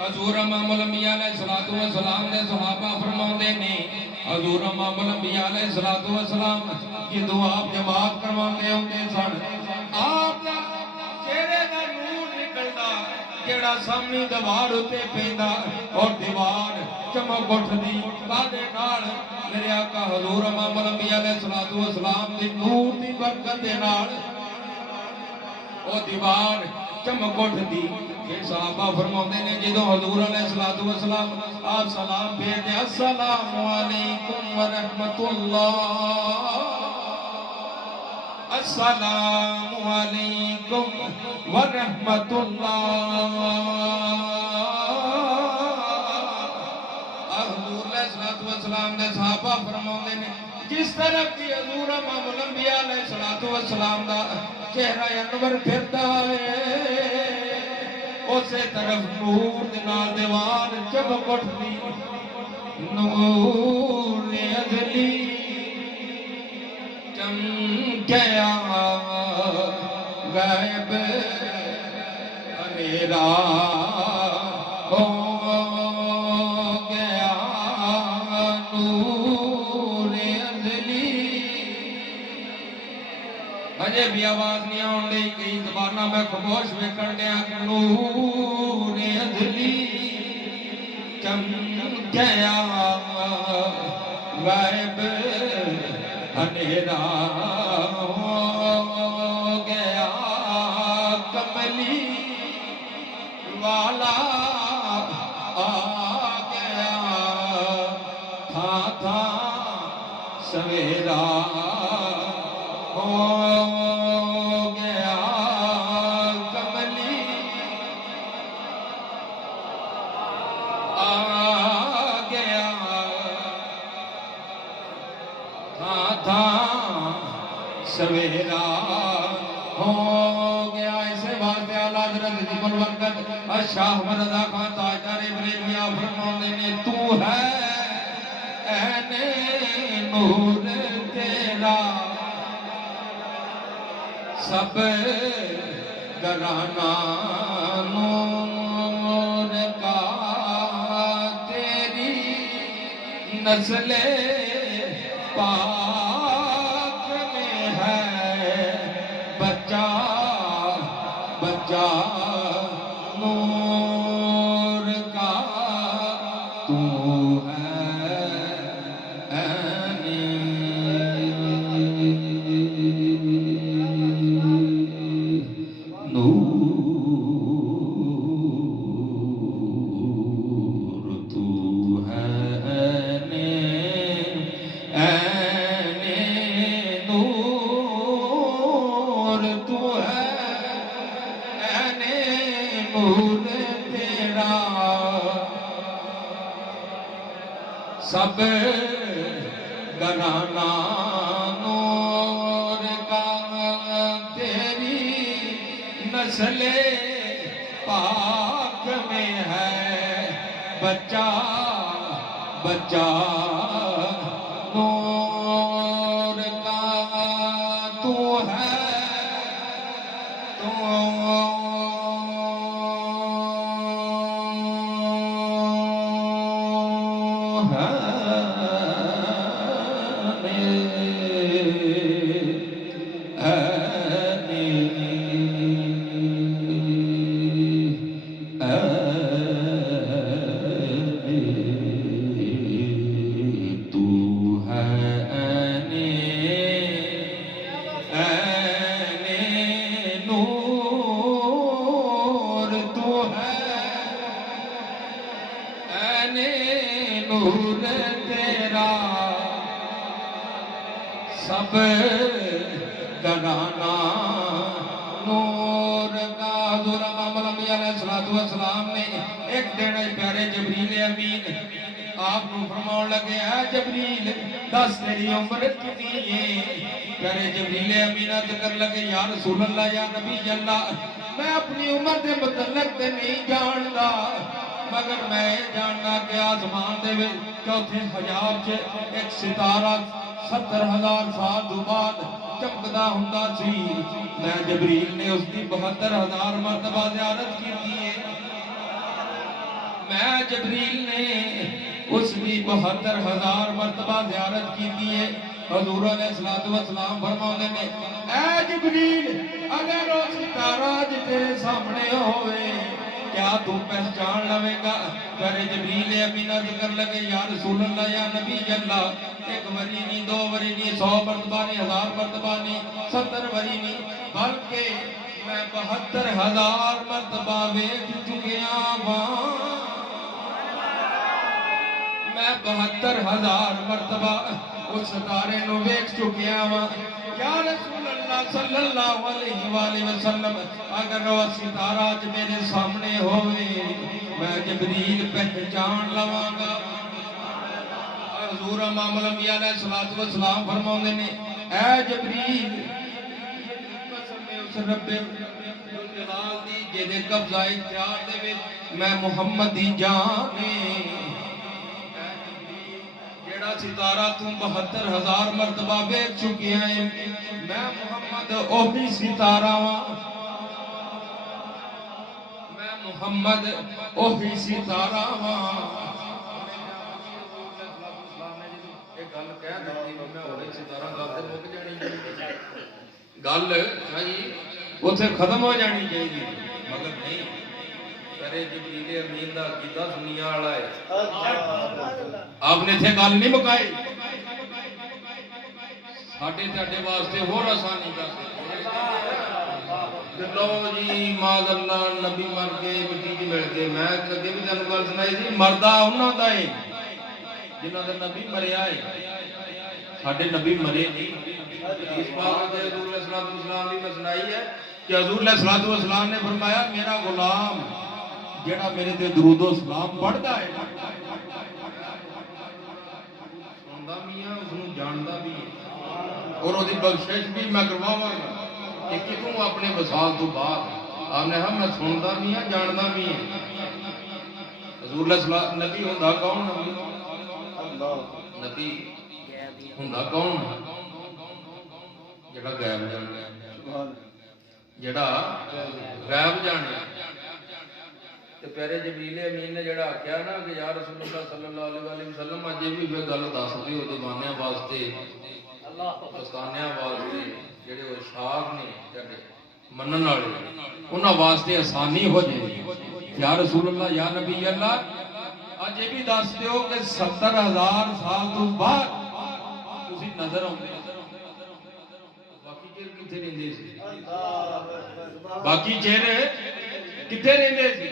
حضور امام الانبیاء علیہ الصلوۃ والسلام دے صحابہ فرماندے نے حضور امام الانبیاء علیہ الصلوۃ والسلام جدوں آپ جماعت کرواندے ہوندے سن آپ دا چہرے دا نور نکلدا جیڑا سامنے دیوار اتے پیندا اور دیوار چمک اٹھدی کادے نال میرے آقا حضور امام الانبیاء علیہ الصلوۃ والسلام دی نور دی برکت دے نال وہ دیوار چمک اٹھتی کہ صحابہ فرماتے نے جدو حضور علیہ السلام آپ سلام بھیجتے السلام علیکم ورحمت اللہ السلام علیکم ورحمت اللہ حضور علیہ السلام نے صحابہ فرماتے نے جس طرف کی حضور امام الانبیاء علیہ السلام دا چہرہ انور پھرتا ہے اسے طرف نور دنال دیوار چمک اٹھتی نور ازلی چمکیا غیب اندھیرا ہو گیا نور ازلی اجے بھی آواز نہیں آن دی کئی زبانہ میں خاموش ویکھن دیا نور ازلی چمکیا غائب اندھیرا ہو گیا کملی والا آ گیا تھا سویرا ہو گیا کملی آ گیا تھا سویرا ہو گیا ایسے واسطے اعلیٰ حضرت عظیم البرکت شاہ مرزا خان تاجدار بریلوی فرماتے نے تو ہے عین نور تیرا سب گرانہ نور کا تیری نسل پاک میں ہے بچہ بچہ نور کا تو ہے نور تو ہے نور تو ہے نور تیرا سب گرانہ نور کا تیری نسل پاک میں ہے بچہ بچہ نور کا تو ہے نور تیرا سب گرانہ نور کا حضور امام الانبیاء علیہ السلام نے ایک دن پیارے جبریل امین آپ کو فرماؤں لگے اے جبریل دس تیری عمر کتنی ہے پیارے جبریل امین ذکر لگے یا رسول اللہ یا نبی اللہ میں اپنی عمر دے متعلق تے نہیں جاندا مگر میں جاننا کہ آسمان دے چوتھے حجاب سے ایک ستارہ 70,000 سال تو بعد چمکدا ہوندا سی میں جبریل نے اس کی 72,000 مرتبہ زیارت کی ہے میں جبریل نے اس کی 72,000 مرتبہ زیارت کی ہے حضور علیہ السلام فرمانے نے اے جبریل اگر وہ ستارہ تیرے سامنے ہوئے کیا تو پہچان لوے گا پیارے جبریل امین ذکر لگے یا رسول اللہ یا نبی اللہ ایک وری نہیں دو وری نہیں 100 مرتبہ نہیں 1000 مرتبہ نہیں 70 وری نہیں بلکہ میں 72,000 مرتبہ ویکھ چکیا واں میں 72,000 مرتبہ اس ستارے نو ویکھ چکیا واں یا رسول اللہ صلی اللہ علیہ وآلہ وسلم اگر وہ ستارہ اج میرے سامنے ہوئے میں جبریل پہچان لواں گا حضور امام الانبیاء علیہ الصلوۃ والسلام فرماؤندے نے اے جبریل قسم اس رب جلال دی جے قبضہ اختیار دے وچ میں محمد دی جان جیڑا ستارہ تو 72,000 مرتبہ ویکھ چکیا ہے میں محمد اوہی ستارہ واں میں محمد اوہی ستارہ واں گل کہہ دیتی میں ہوئے ستارہ گل تے مک جانی گل بھائی اوتھے ختم ہو جانی چاہیے مگر نہیں کرے جبریل امین دا عقیدہ دنیا والا ہے آپ نے تھے گل نہیں مکائی ساڈے تہاڈے واسطے ہور آسانی کر لو جی ماذ اللہ نبی مر گئے مٹی چ مل گئے میں اگے بھی تینوں گل سنائی سی مردہ انہاں دا ہے جنہاں دا نبی مریا ہے ساڈے نبی مرے نہیں اس بات میں حضور علیہ الصلوۃ والسلام کی مسنائی ہے کہ حضور علیہ الصلوۃ والسلام نے فرمایا میرا غلام جڑا میرے تے درود و سلام پڑھدا ہے سندا میاں اس نوں جاندا بھی ہے اور اودی بخشش بھی میں کرواواں گا کہ کتوں اپنے وصال تو بعد آپ نے میں سندا بھی ہاں جاندا بھی ہے حضور علیہ الصلوۃ نبی ہوندا کون نبی ہوندا کون جڑا غیب جاندا جڑا غیب جاندا تے پیارے جبریل امین نے جڑا آکھیا نا کہ یا رسول اللہ صلی اللہ علیہ وآلہ وسلم اج بھی پھر گل دس دیو دیوانیاں واسطے اللہ پاکستانیاں واسطے جڑے او شاعر نے جڑے منن والے انہاں واسطے آسانی ہو جائے یا رسول اللہ یا نبی اللہ اج بھی دس دیو کہ 70,000 سال تو بعد تسی نظر آؤندے باقی چہرے کتنے رہندے سی باقی چہرے کتنے رہندے سی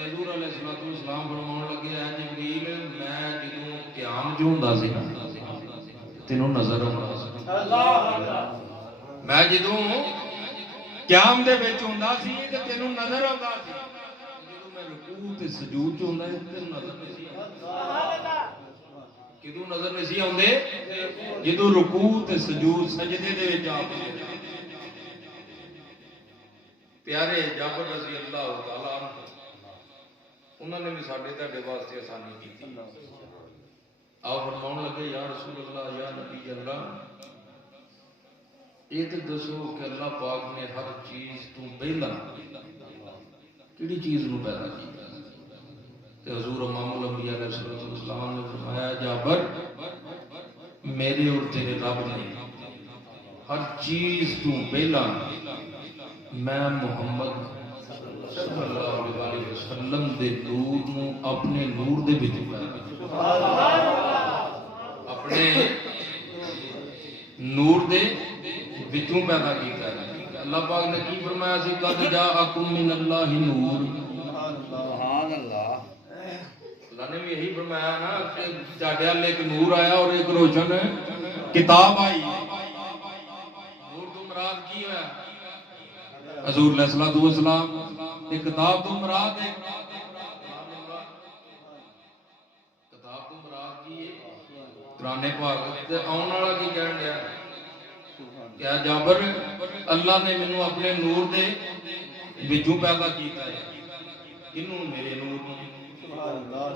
حضور علیہ الصلوۃ والسلام فرماون لگے اے جبریل میں جدوں قیام جو ہوندا سی تینوں نظر آوندا سی اللہ میں جدوں قیام دے وچ ہوندا سی تے تینوں نظر آوندا سی جدوں میں رکوع تے سجود چ ہوندا سی تینوں نظر نہیں سی سبحان اللہ کدوں نظر نہیں سی آوندے جدوں رکوع تے سجود سجدے دے وچ آ پیارے جابر رضی اللہ تعالی عنہ انہوں نے بھی ساڈے تہاڈے واسطے آسانی کی آپ فرماؤن لگے یا رسول اللہ یا نبی اللہ یہ تو دسو کہ اللہ پاک نے ہر چیز تو پہلا کیڑی چیز نو پیدا کیا کہ حضور امام الانبیاء علیہ السلام نے فرمایا جابر میرے اور تیرے رب نے ہر چیز تو پہلا میں محمد صلی اللہ علیہ وسلم دے نور نو اپنے نور دے وچ اپنے نور دے وچوں پیدا کیتا ہے اللہ پاک نے کی فرمایا سی قد جاءکم من اللہ نور سبحان اللہ اللہ نے بھی یہی فرمایا نا کہ تہاڈے ال ایک نور آیا اور ایک روشن کتاب آئی نور تو مراد کی ہے حضور علیہ الصلوۃ والسلام ایک کتاب تو مراد ہے کتاب تو مراد کی ہے قرآن پاک تے آਉਣ والا کی کہن دیا کیا جابر اللہ نے مینوں اپنے نور دے وچوں پیدا کیتا ہے کنوں میرے نور نوں سبحان اللہ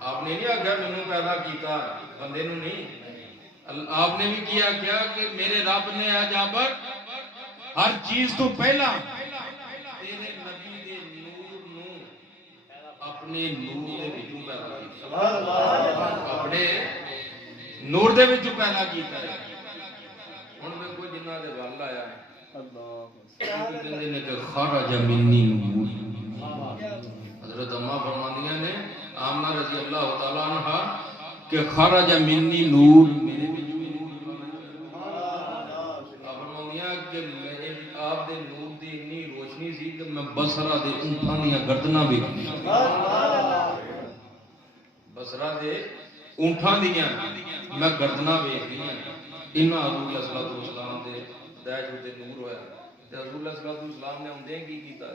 آپ نے نہیں آکھیا مینوں پیدا کیتا بندے نوں نہیں آپ نے بھی کیا کہ میرے رب نے ہے جابر ہر چیز تو پہلا تیرے نبی دے نور نو اپنے نور دے وچوں پیدا کیتا سبحان اللہ اپنے نور دے وچوں پیدا کیتا ہے ہن میں کوئی جنہ دے ول آیا ہے اللہ کہندے نے کہ خرج منی نور حضرت اماں فرماندیاں نے آمنہ رضی اللہ تعالی عنہا کہ خرج منی نور میرے وچوں نور فرماندیاں کہ آپ دے نور دی اتنی روشنی سی کہ میں بصرہ دے اونٹاں دیاں گردناں ویکھیاں، بصرہ دے اونٹاں دیاں میں گردناں ویکھیاں، انہاں حضور علیہ الصلوۃ والسلام دے داج تے نور ہویا تے حضور علیہ الصلوۃ والسلام نے اوندے کی کیتا،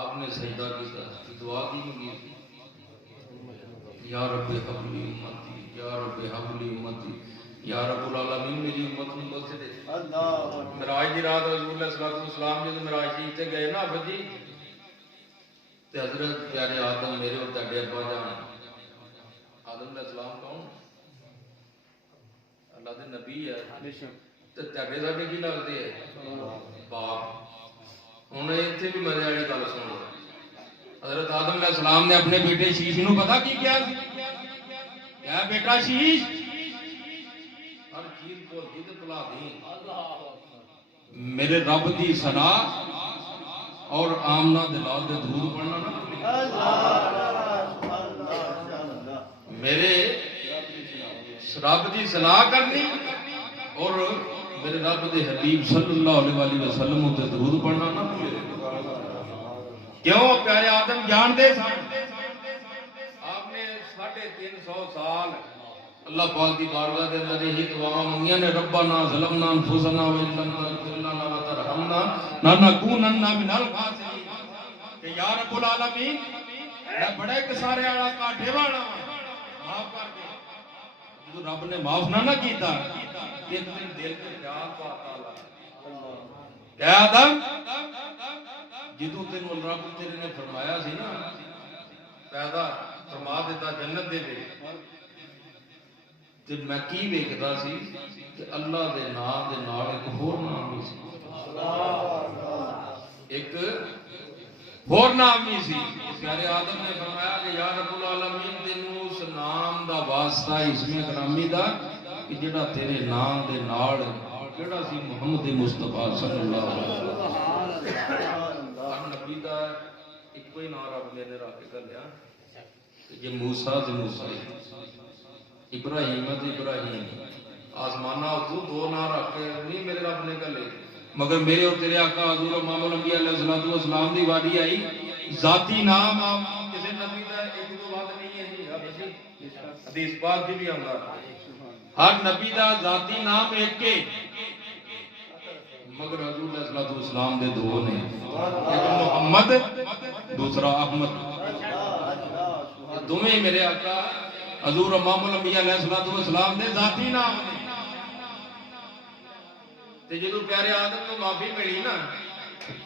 آپ نے سجدہ کیتا، دعا کی منگی، یا رب حب لی امتی، یا رب حب لی امتی، یا رب العالمین میری امت کو بخش دے۔ معراج دی رات حضور علیہ الصلوۃ والسلام جب معراج شریف تے گئے نا حافظ جی، تے حضرت پیارے آدم میرے اور تہاڈے ابا جان آدم علیہ السلام کون؟ اللہ دے نبی ہے، تے تہاڈے ساڈے کی لگدے ہے؟ باپ۔ ہن ایتھے بھی مزے والی گل سن لو، حضرت آدم علیہ السلام نے اپنے بیٹے شیش نو پتا کی کیا؟ کیا بیٹا شیش ہر چیز بول دی تے بلا دی، میرے رب دی ثنا اور آمنہ دلال دے درود پڑھنا نہ بھولی، میرے رب دی ثنا کرنی اور میرے رب دے حبیب صلی اللہ علیہ وسلم تے درود پڑھنا نہ بھولی۔ کیوں؟ پیارے آدم جان دے سن آپ نے 350 سال اللہ پاک دی بارگاہ دے اندر یہی دعا منگیاں نے، ربنا ظلمنا انفسنا وان لم تغفر لنا وترحمنا لنکونن من الخاسرین، کہ یا رب العالمین میں بڑے کسارے والا کاٹے والا معاف کر دے۔ جو رب نے معاف نہ کیتا ایک دن دل تے جان پاتا اللہ کہ آدم جدوں تینوں رب تیرے نے فرمایا سی نا پیدا فرما دیتا جنت دے وچ، تے میں کی ویکھدا سی کہ اللہ دے نام دے نال ایک ہور نام بھی سی، ایک ہور نام بھی سی۔ پیارے آدم نے فرمایا کہ یا رب العالمین تینوں اس نام دا واسطہ اسم گرامی دا کہ جڑا تیرے نام دے نال کیڑا سی، محمد مصطفیٰ صلی اللہ علیہ وسلم۔ ہر نبی دا ایک کوئی نام رب نے رکھ کے گھلیا، یہ موسیٰ تے موسیٰ، ابراہیم تے ابراہیم، آسمانہ اتو دو نام رکھ کے نہیں میرے رب نے گھلے، مگر میرے اور تیرے آقا حضور امام الانبیاء علیہ الصلوۃ والسلام دی واری آئی ذاتی نام آپ کسی نبی دا ایک دو بات نہیں ہے جی، حدیث پاک دی بھی آندا ہر نبی دا ذاتی نام ایک ہے، مگر حضور علیہ الصلوۃ والسلام دے دو نے، ایک محمد دوسرا احمد، دونوں میرے آقا حضور امام الانبیاء علیہ الصلوۃ والسلام دے ذاتی نام نے۔ تے جدوں پیارے آدم کو معافی ملی نا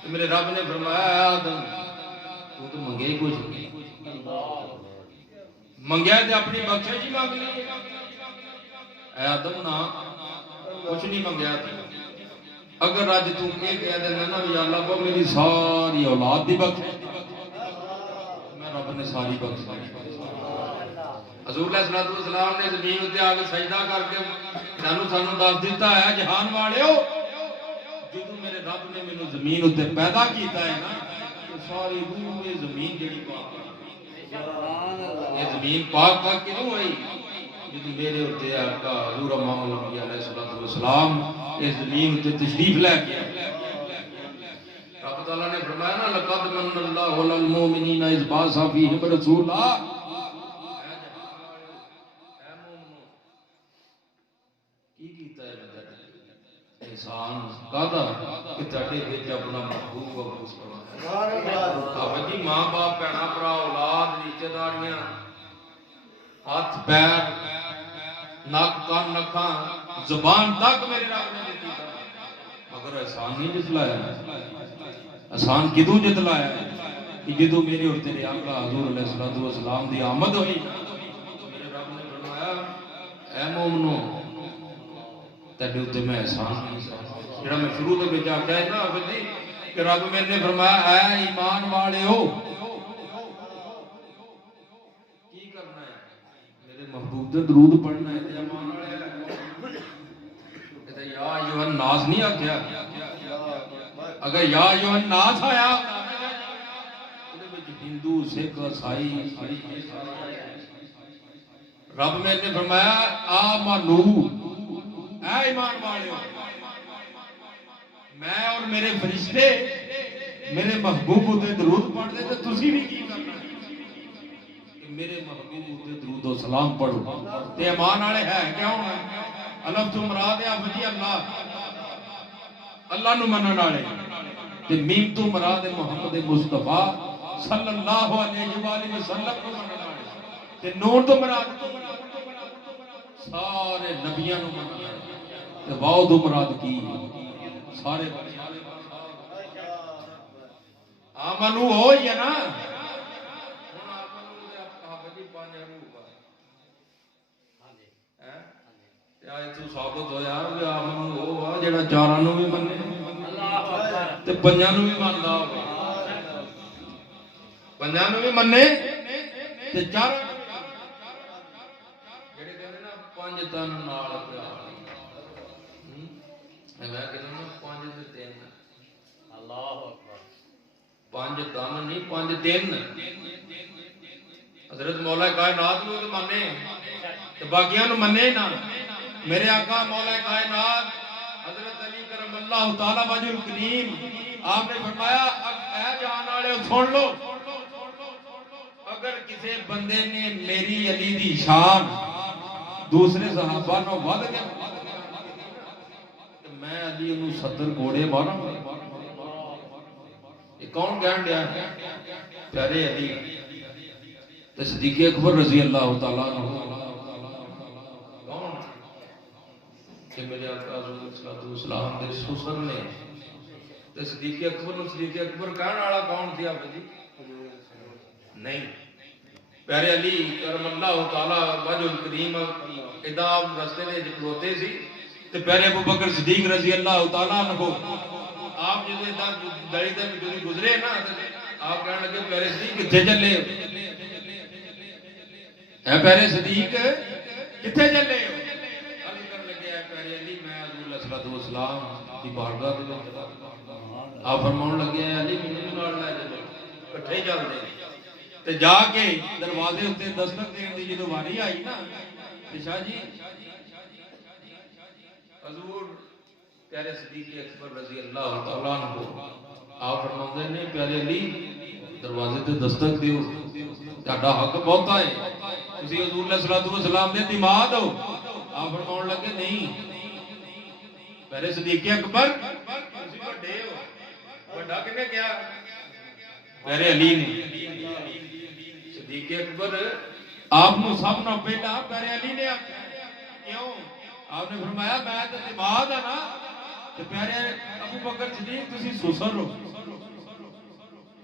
تو میرے رب نے فرمایا اے آدم تو منگے ہی کچھ منگیا تے اپنی بخشش ہی مانگ لی، اے آدم نہ کچھ نہیں منگیا تھا، اگر اج تو یہ کہہ دینا نا یا اللہ کو میری ساری اولاد دی بخشش، میں رب نے ساری بخشش۔ حضور علیہ الصلوۃ والسلام نے زمین تے آ کے سجدہ کر کے سانو دس دیتا ہے جہان والےو جدوں میرے رب نے مینوں زمین تے پیدا کیتا ہے نا ساری روح یہ زمین جڑی پاک یہ زمین پاک کیوں ہوئی جدوں میرے تے آقا حضور امام الانبیاء علیہ الصلوۃ والسلام اس زمین تے تشریف لے کے رب تعالیٰ نے فرمایا نا لقد من اللہ علی المؤمنین اذ بعث فیہم رسولا، احسان کادا کہ تہاڈے وچ اپنا محبوب ابو سبحان جی، ماں باپ بھیڑاں بھرا اولاد رشتے داریاں ہاتھ پیر نک کان نکھاں زبان تک میرے رب نے دتی، مگر احسان نہیں جتلایا۔ احسان کدوں جتلایا کہ جدوں میرے اور تیرے آقا حضور علیہ الصلوۃ والسلام دی آمد ہوئی میرے رب نے فرمایا اے مومنو تیرے اتنے میں احسان نہیں جڑا میں شروع دے وچ آکھیا ہے نا حافظ جی کہ رب میرے نے فرمایا اے ایمان والے ہو کی کرنا ہے، میرے محبوب دے درود پڑھنا ہے تے ایمان والے تے یا ایھا الناس نہیں آکھیا، اگر یا ایھا الناس آیا اودے وچ ہندو سکھ عیسائی رب میرے نے فرمایا آمنو اے ایمان والے میرے فرشتے میرے محبوب تے درود پڑھتے تو تسی بھی کی کرنا کہ میرے محبوب تے درود و سلام پڑھو تے ایمان والے ہے کیا ہونا الف تو مراد ہے افجی اللہ نو منن والے تے میم تو مراد ہے محمد مصطفی صلی اللہ علیہ وآلہ وسلم کو منن والے تے نور تو مراد سارے نبیاں نو منن والے تے واو تو مراد کی سارے آمنو ہو یا نا ثابت ہویا کہ آمنو ہو جڑا چاراں نو بھی منے تے پنجاں نو بھی مندا ہوے پنجاں نو بھی منے تے چاراں جڑے کہندے نا پنج تن نال پیار میں کہنا نا پنج تے تین اللہ اکبر پنج تن نہیں پنج تین حضرت مولا کائنات نو تے منے تے باقیاں نو منے نا میرے آقا مولا کائنات حضرت علی کرم اللہ تعالی وجہ الکریم آپ نے فرمایا اے جان والے سن لو اگر کسی بندے نے میری علی دی شان دوسرے صحابہ نو ود کے میں علی انہوں 70 گھوڑے مارا یہ کون کہن دیا پیارے علی صدیق اکبر رضی اللہ تعالیٰ عنہ کون کہ میرے آقا حضور صلی اللہ علیہ وسلم دے سسر نے صدیق اکبر صدیق اکبر کہن والا کون تھی آپ جی نہیں پیارے علی کرم اللہ تعالیٰ وجہ الکریم ادا رستے نے کھلوتے سی تے پیارے ابو بکر صدیق رضی اللہ تعالیٰ عنہ آپ جب دلی دن گزرے نا آپ کہنے لگے پیارے صدیق کتھے چلے اے پیارے صدیق کتھے چلے علی کرنے لگے اے پیارے علی میں حضور صلی اللہ علیہ وسلم کی بارگاہ دے آپ فرماؤں لگے علی مجھے نال لے چلو کٹھے چل دے تے جا کے دروازے اتے دستک دین دی جدو واری آئی نا شاہ جی حضور پیارے صدیق اکبر رضی اللہ تعالیٰ عنہ آپ فرماتے ہیں پیارے علی دروازے تے دستک دیو تہاڈا حق بہت ہے تسی حضور علیہ الصلوۃ والسلام دے دماد ہو آپ فرماون لگے نہیں پیارے صدیق اکبر تسی بڑے ہو بڑا کنے کیا پیارے علی نے صدیق اکبر آپ نو سب نو پہلا پیارے علی نے کیوں آپ نے فرمایا میں تو دماد ہاں نا تے پیارے ابو بکر صدیق تسی سسر ہو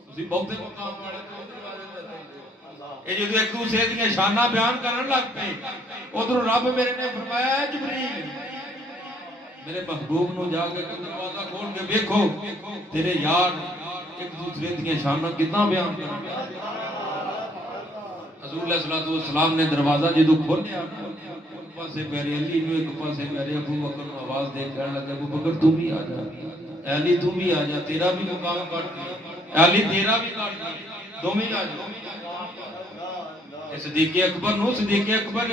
تسی بہتے مقام والے اے جو ایک دوسرے دی شاناں بیان کرن لگ پے ادھر رب میرے نے فرمایا اے جبریل میرے محبوب نو جا کے دروازہ کھول کے دیکھو تیرے یار ایک دوسرے دی شاناں کتنا بیان کرن حضور علیہ الصلوۃ والسلام نے دروازہ جدوں کھولیا ایک پاسے پیارے علی نو ایک پاسے پیارے ابو بکر نو آواز دے کہن لگا ابو بکر تو بھی آ جا علی تو بھی آ جا تیرا بھی مقام کٹ علی تیرا بھی کٹ دوویں آ جا صدیق اکبر نو صدیق اکبر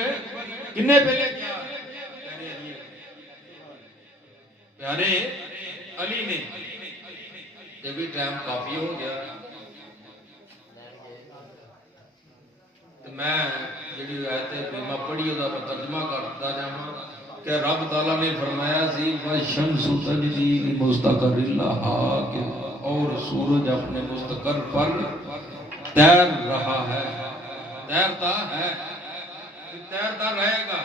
کنے پہلے کیا پیارے علی نے جب بھی ٹائم کافی ہو گیا تو میں جڑی آیت کریمہ پڑھی او دا ترجمہ کرتا جاواں کہ رب تعالیٰ نے فرمایا سی والشمس تجری لمستقر لہا کہ اور سورج اپنے مستقر پر تیر رہا ہے تیرتا ہے تیرتا رہے گا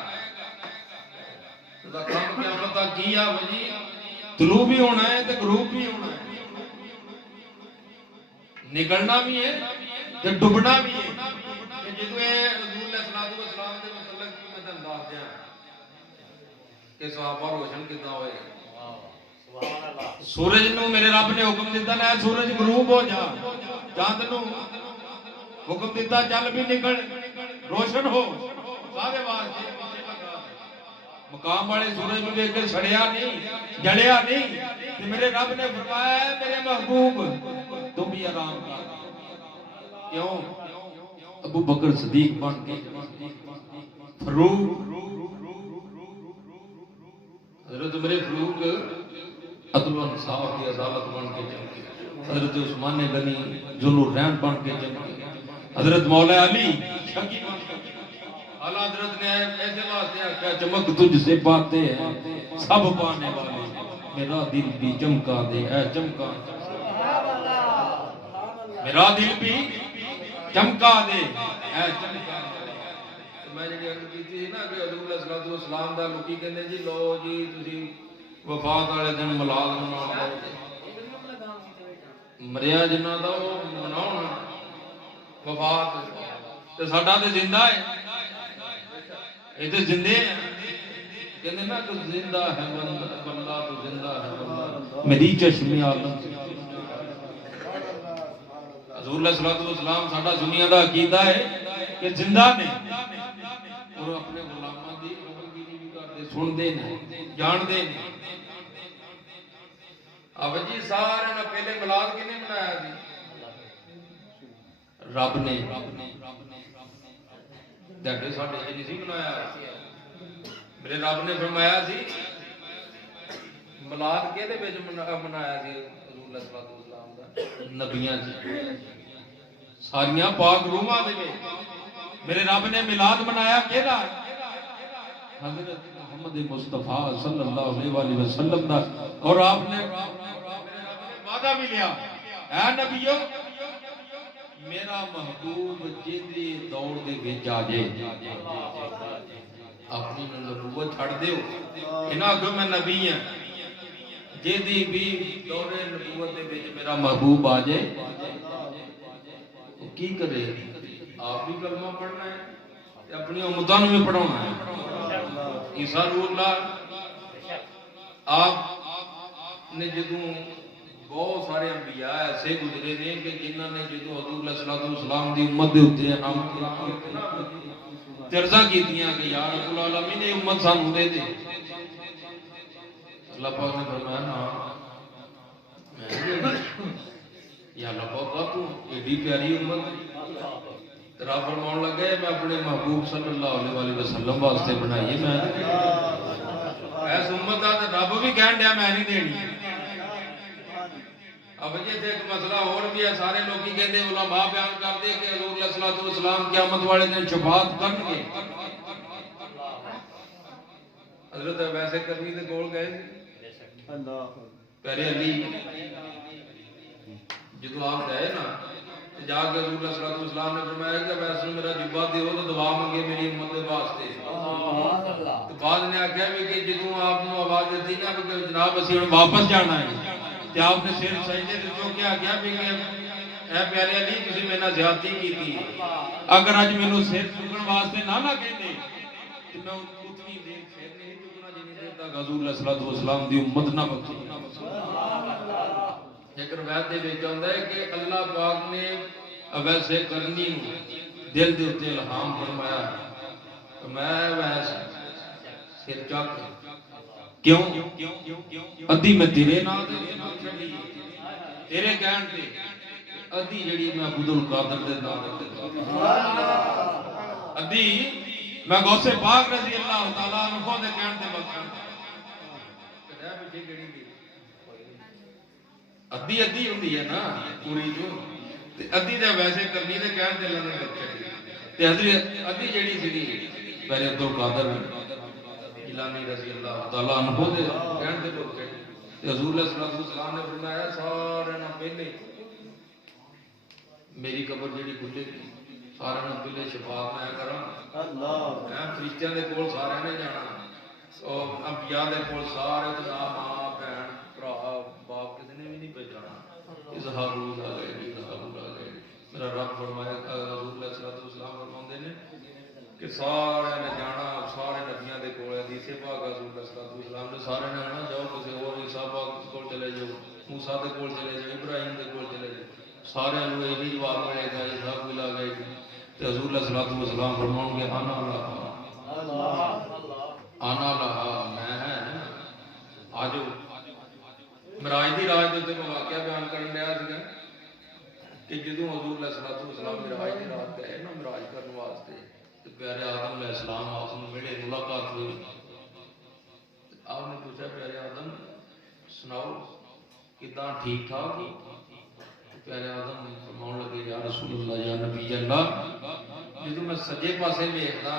تو کام قیامت تک کیا وجی طلوع بھی ہونا ہے تے غروب بھی ہونا ہے نکلنا بھی ہے تے ڈوبنا بھی ہے کہ جدوں اے رسول اللہ صلی اللہ علیہ وسلم دے متعلق کی میں دس دیاں کہ صحابہ روشن کتنا ہوئے سبحان اللہ سورج نو میرے رب نے حکم دیتا ہے سورج غروب ہو جا چاند نو حکم دیتا چل بھی نکل روشن ہو سارے واسطے مقام والے سورج میں دیکھ کے چھڑیا نہیں جڑیا نہیں کہ میرے رب نے فرمایا ہے میرے محبوب تم بھی آرام کر کیوں ابو بکر صدیق بن کے فاروق حضرت عمر فاروق عدل و انصاف کی عدالت بن کے چمکے، حضرت عثمان غنی ذوالنورین بن کے چمکے، حضرت مولا علی شکی بن کے چمکے۔ اعلیٰ حضرت نے ایسے واسطے آخیا چمک تجھ سے پاتے ہیں سب پانے والے، میرا دل بھی چمکا دے اے چمکا، میرا دل بھی چمکا دے اے چمکا دے۔ میں جی عرض کی تھی نا کہ حضور علیہ الصلوۃ والسلام دا لوکی کہندے جی لو جی تسی وفات والے دن ملاد مناؤ، مریا جنہ دا وہ مناؤ وفات، تے ساڈا تے زندہ ہے، یہ تے زندے ہیں، کہندے نا کہ زندہ ہے بندہ تو زندہ ہے بندہ، میری چشم عالم حضور علیہ الصلوۃ والسلام ساڈا دنیا دا عقیدہ ہے کہ زندہ نے اور اپنے غلاماں دی خبرداری بھی کردے، سندے نے، جاندے نے۔ اب جی سارے نہ پہلے ملاد کنے منایا جی؟ رب نے، ڈاڈے ساڈے نے نہیں منایا، میرے رب نے فرمایا سی ملاد کہدے وچ منایا سی حضور علیہ الصلوۃ والسلام دا؟ نبیاں جی ساریاں پاک روحاں دے وچ میرے رب نے میلاد منایا کہدا؟ حضرت محمد مصطفیٰ صلی اللہ علیہ وآلہ وسلم دا، اور آپ نے وعدہ بھی لیا اے نبیو میرا محبوب جدی دور دے وچ آ جائے اپنی نبوت چھڑ دیو، انہاں کہ میں نبی ہاں، جدی بھی دور نبوت دے وچ میرا محبوب آ جائے کی کرے؟ آپ بھی کلمہ پڑھنا ہے، اپنی امتوں بھی پڑھانا ہے۔ عیسیٰ روح اللہ آپ نے جدوں بہت سارے انبیاء ایسے گزرے نے کہ جنہوں نے جدوں حضور علیہ الصلوۃ والسلام دی امت دے اوتے انعام ترزاں کیتیاں کہ یا رب العالمین یہ امت سانوں دے دے، اللہ پاک نے فرمایا نا یا اللہ پاک تو ایڈی پیاری امت رب فرمان لگے میں اپنے محبوب صلی اللہ علیہ وآلہ وسلم واسطے بنائی، میں ایس امت دا رب بھی کہن ڈیا میں نہیں دینی۔ اب جی ایک مسئلہ اور بھی ہے، سارے لوگ کہتے علماء بیان کرتے کہ حضور علیہ الصلوۃ والسلام قیامت والے دن شفاعت کرن گے، حضرت ویسے کرنی تے کول گئے پیارے علی جدو آپ گئے نا جا کے حضور علیہ الصلوۃ والسلام نے فرمایا کہ ویسے میرا جبہ دیو تو دعا منگے میری امت کے واسطے، تو بعد نے آخیا بھی کہ جدو آپ کو آواز دیتی نا کہ جناب اسی ہن واپس جانا ہے تے آپ نے سر سجدے تے جھک کے آخیا بھی کہ اے پیارے علی تسی میرے نال زیادتی کیتی، اگر اج مینوں سر جھکن واسطے نہ کہندے تے میں اتنی دیر سر نہیں جھکنا جنی دیر تک حضور علیہ الصلوۃ والسلام دی امت نہ بخشی۔ ایک روایت دے وچ آندا ہے کہ اللہ پاک نے ویسے کرنی دل دے اوتے الہام فرمایا کہ میں ویسے سر چک کیوں ادھی میں تیرے نام تے تیرے کہن تے ادھی جڑی میں عبد القادر دے نام تے ادھی میں غوث پاک رضی اللہ تعالی عنہ دے کہن تے بخشن کدے پیچھے گڑی دی ادھی ادھی ہوندی ہے نا پوری جو تے ادھی تے ویسے کرنی تے کہن تے لنے بخشن تے حضرت ادھی جڑی سی پہلے عبد القادر جیلانی رضی اللہ تعالی عنہ دے کہن تے بخشن تے حضور علیہ الصلوۃ والسلام نے فرمایا سارے نہ پہلے میری قبر جڑی کھلے گی سارے نہ پہلے شفاعت میں کراں اللہ میں فرشتیاں دے کول سارے نے جانا اور انبیاء دے کول سارے جناب ماں بہن بھرا باپ کسی نے بھی نہیں بھیجانا اظہار میرا رب فرمایا حضور علیہ الصلوۃ والسلام فرماندے نے کہ سارے نے جانا سارے نبیاں دے کول حدیث پاک حضور علیہ الصلوۃ والسلام نے سارے نے آنا جاؤ کسی اور عیسیٰ پاک کول چلے جاؤ موسیٰ دے کول چلے جاؤ ابراہیم دے کول چلے جاؤ سارے لوگ یہی جواب ملے گا عیسیٰ کو لا گئے کہ حضور علیہ الصلوۃ والسلام فرماؤں گے آنا لہا میں ہے آ جاؤ۔ معراج دی رات دے میں واقعہ بیان کرن لیا سی کہ جدوں حضور علیہ الصلوۃ والسلام معراج دی رات گئے نا معراج کرن واسطے تے پیارے آدم علیہ السلام آپ سے ملے ملاقات ہوئی، آپ نے پوچھا پیارے آدم ਸੁਣਾਓ ਕਿਦਾਂ ਠੀਕ ਠਾਕ ਹੋ? ਪਿਆਰੇ ਆਦਮ ਫਰਮਾਉਣ ਲੱਗੇ ਯਾ ਰਸੂਲ ਅੱਲਾਹ ਯਾ ਨਬੀ ਅੱਲਾਹ, ਜਦੋਂ ਮੈਂ ਸੱਜੇ ਪਾਸੇ ਵੇਖਦਾ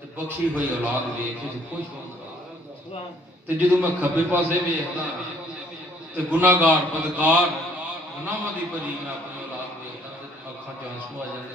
ਤੇ ਬਖਸ਼ੀ ਹੋਈ ਔਲਾਦ ਵੇਖ ਕੇ ਖੁਸ਼ ਹੁੰਦਾ, ਤੇ ਜਦੋਂ ਮੈਂ ਖੱਬੇ ਪਾਸੇ ਵੇਖਦਾ ਤੇ ਗੁਨਾਹਗਾਰ ਬਦਕਾਰ ਗੁਨਾਹਾਂ ਦੀ ਭਰੀ ਮੈਂ ਆਪਣੀ ਔਲਾਦ ਵੇਖਦਾ ਤੇ ਅੱਖਾਂ 'ਚ ਆਂਸੂ ਆ ਜਾਂਦੇ।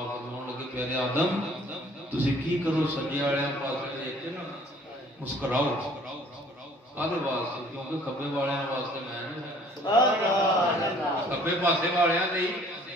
ਆਪ ਫਰਮਾਉਣ ਲੱਗੇ ਪਿਆਰੇ ਆਦਮ ਤੁਸੀਂ ਕੀ ਕਰੋ, ਸੱਜੇ ਵਾਲਿਆਂ ਪਾਸੇ ਦੇਖ ਕੇ ਨਾ ਮੁਸਕਰਾਓ। ਕਾਹਦੇ ਵਾਸਤੇ? ਕਿਉਂਕਿ ਖੱਬੇ ਵਾਲਿਆਂ ਵਾਸਤੇ ਮੈਂ ਨਹੀਂ, ਖੱਬੇ ਪਾਸੇ ਵਾਲਿਆਂ ਲਈ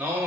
9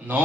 9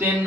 3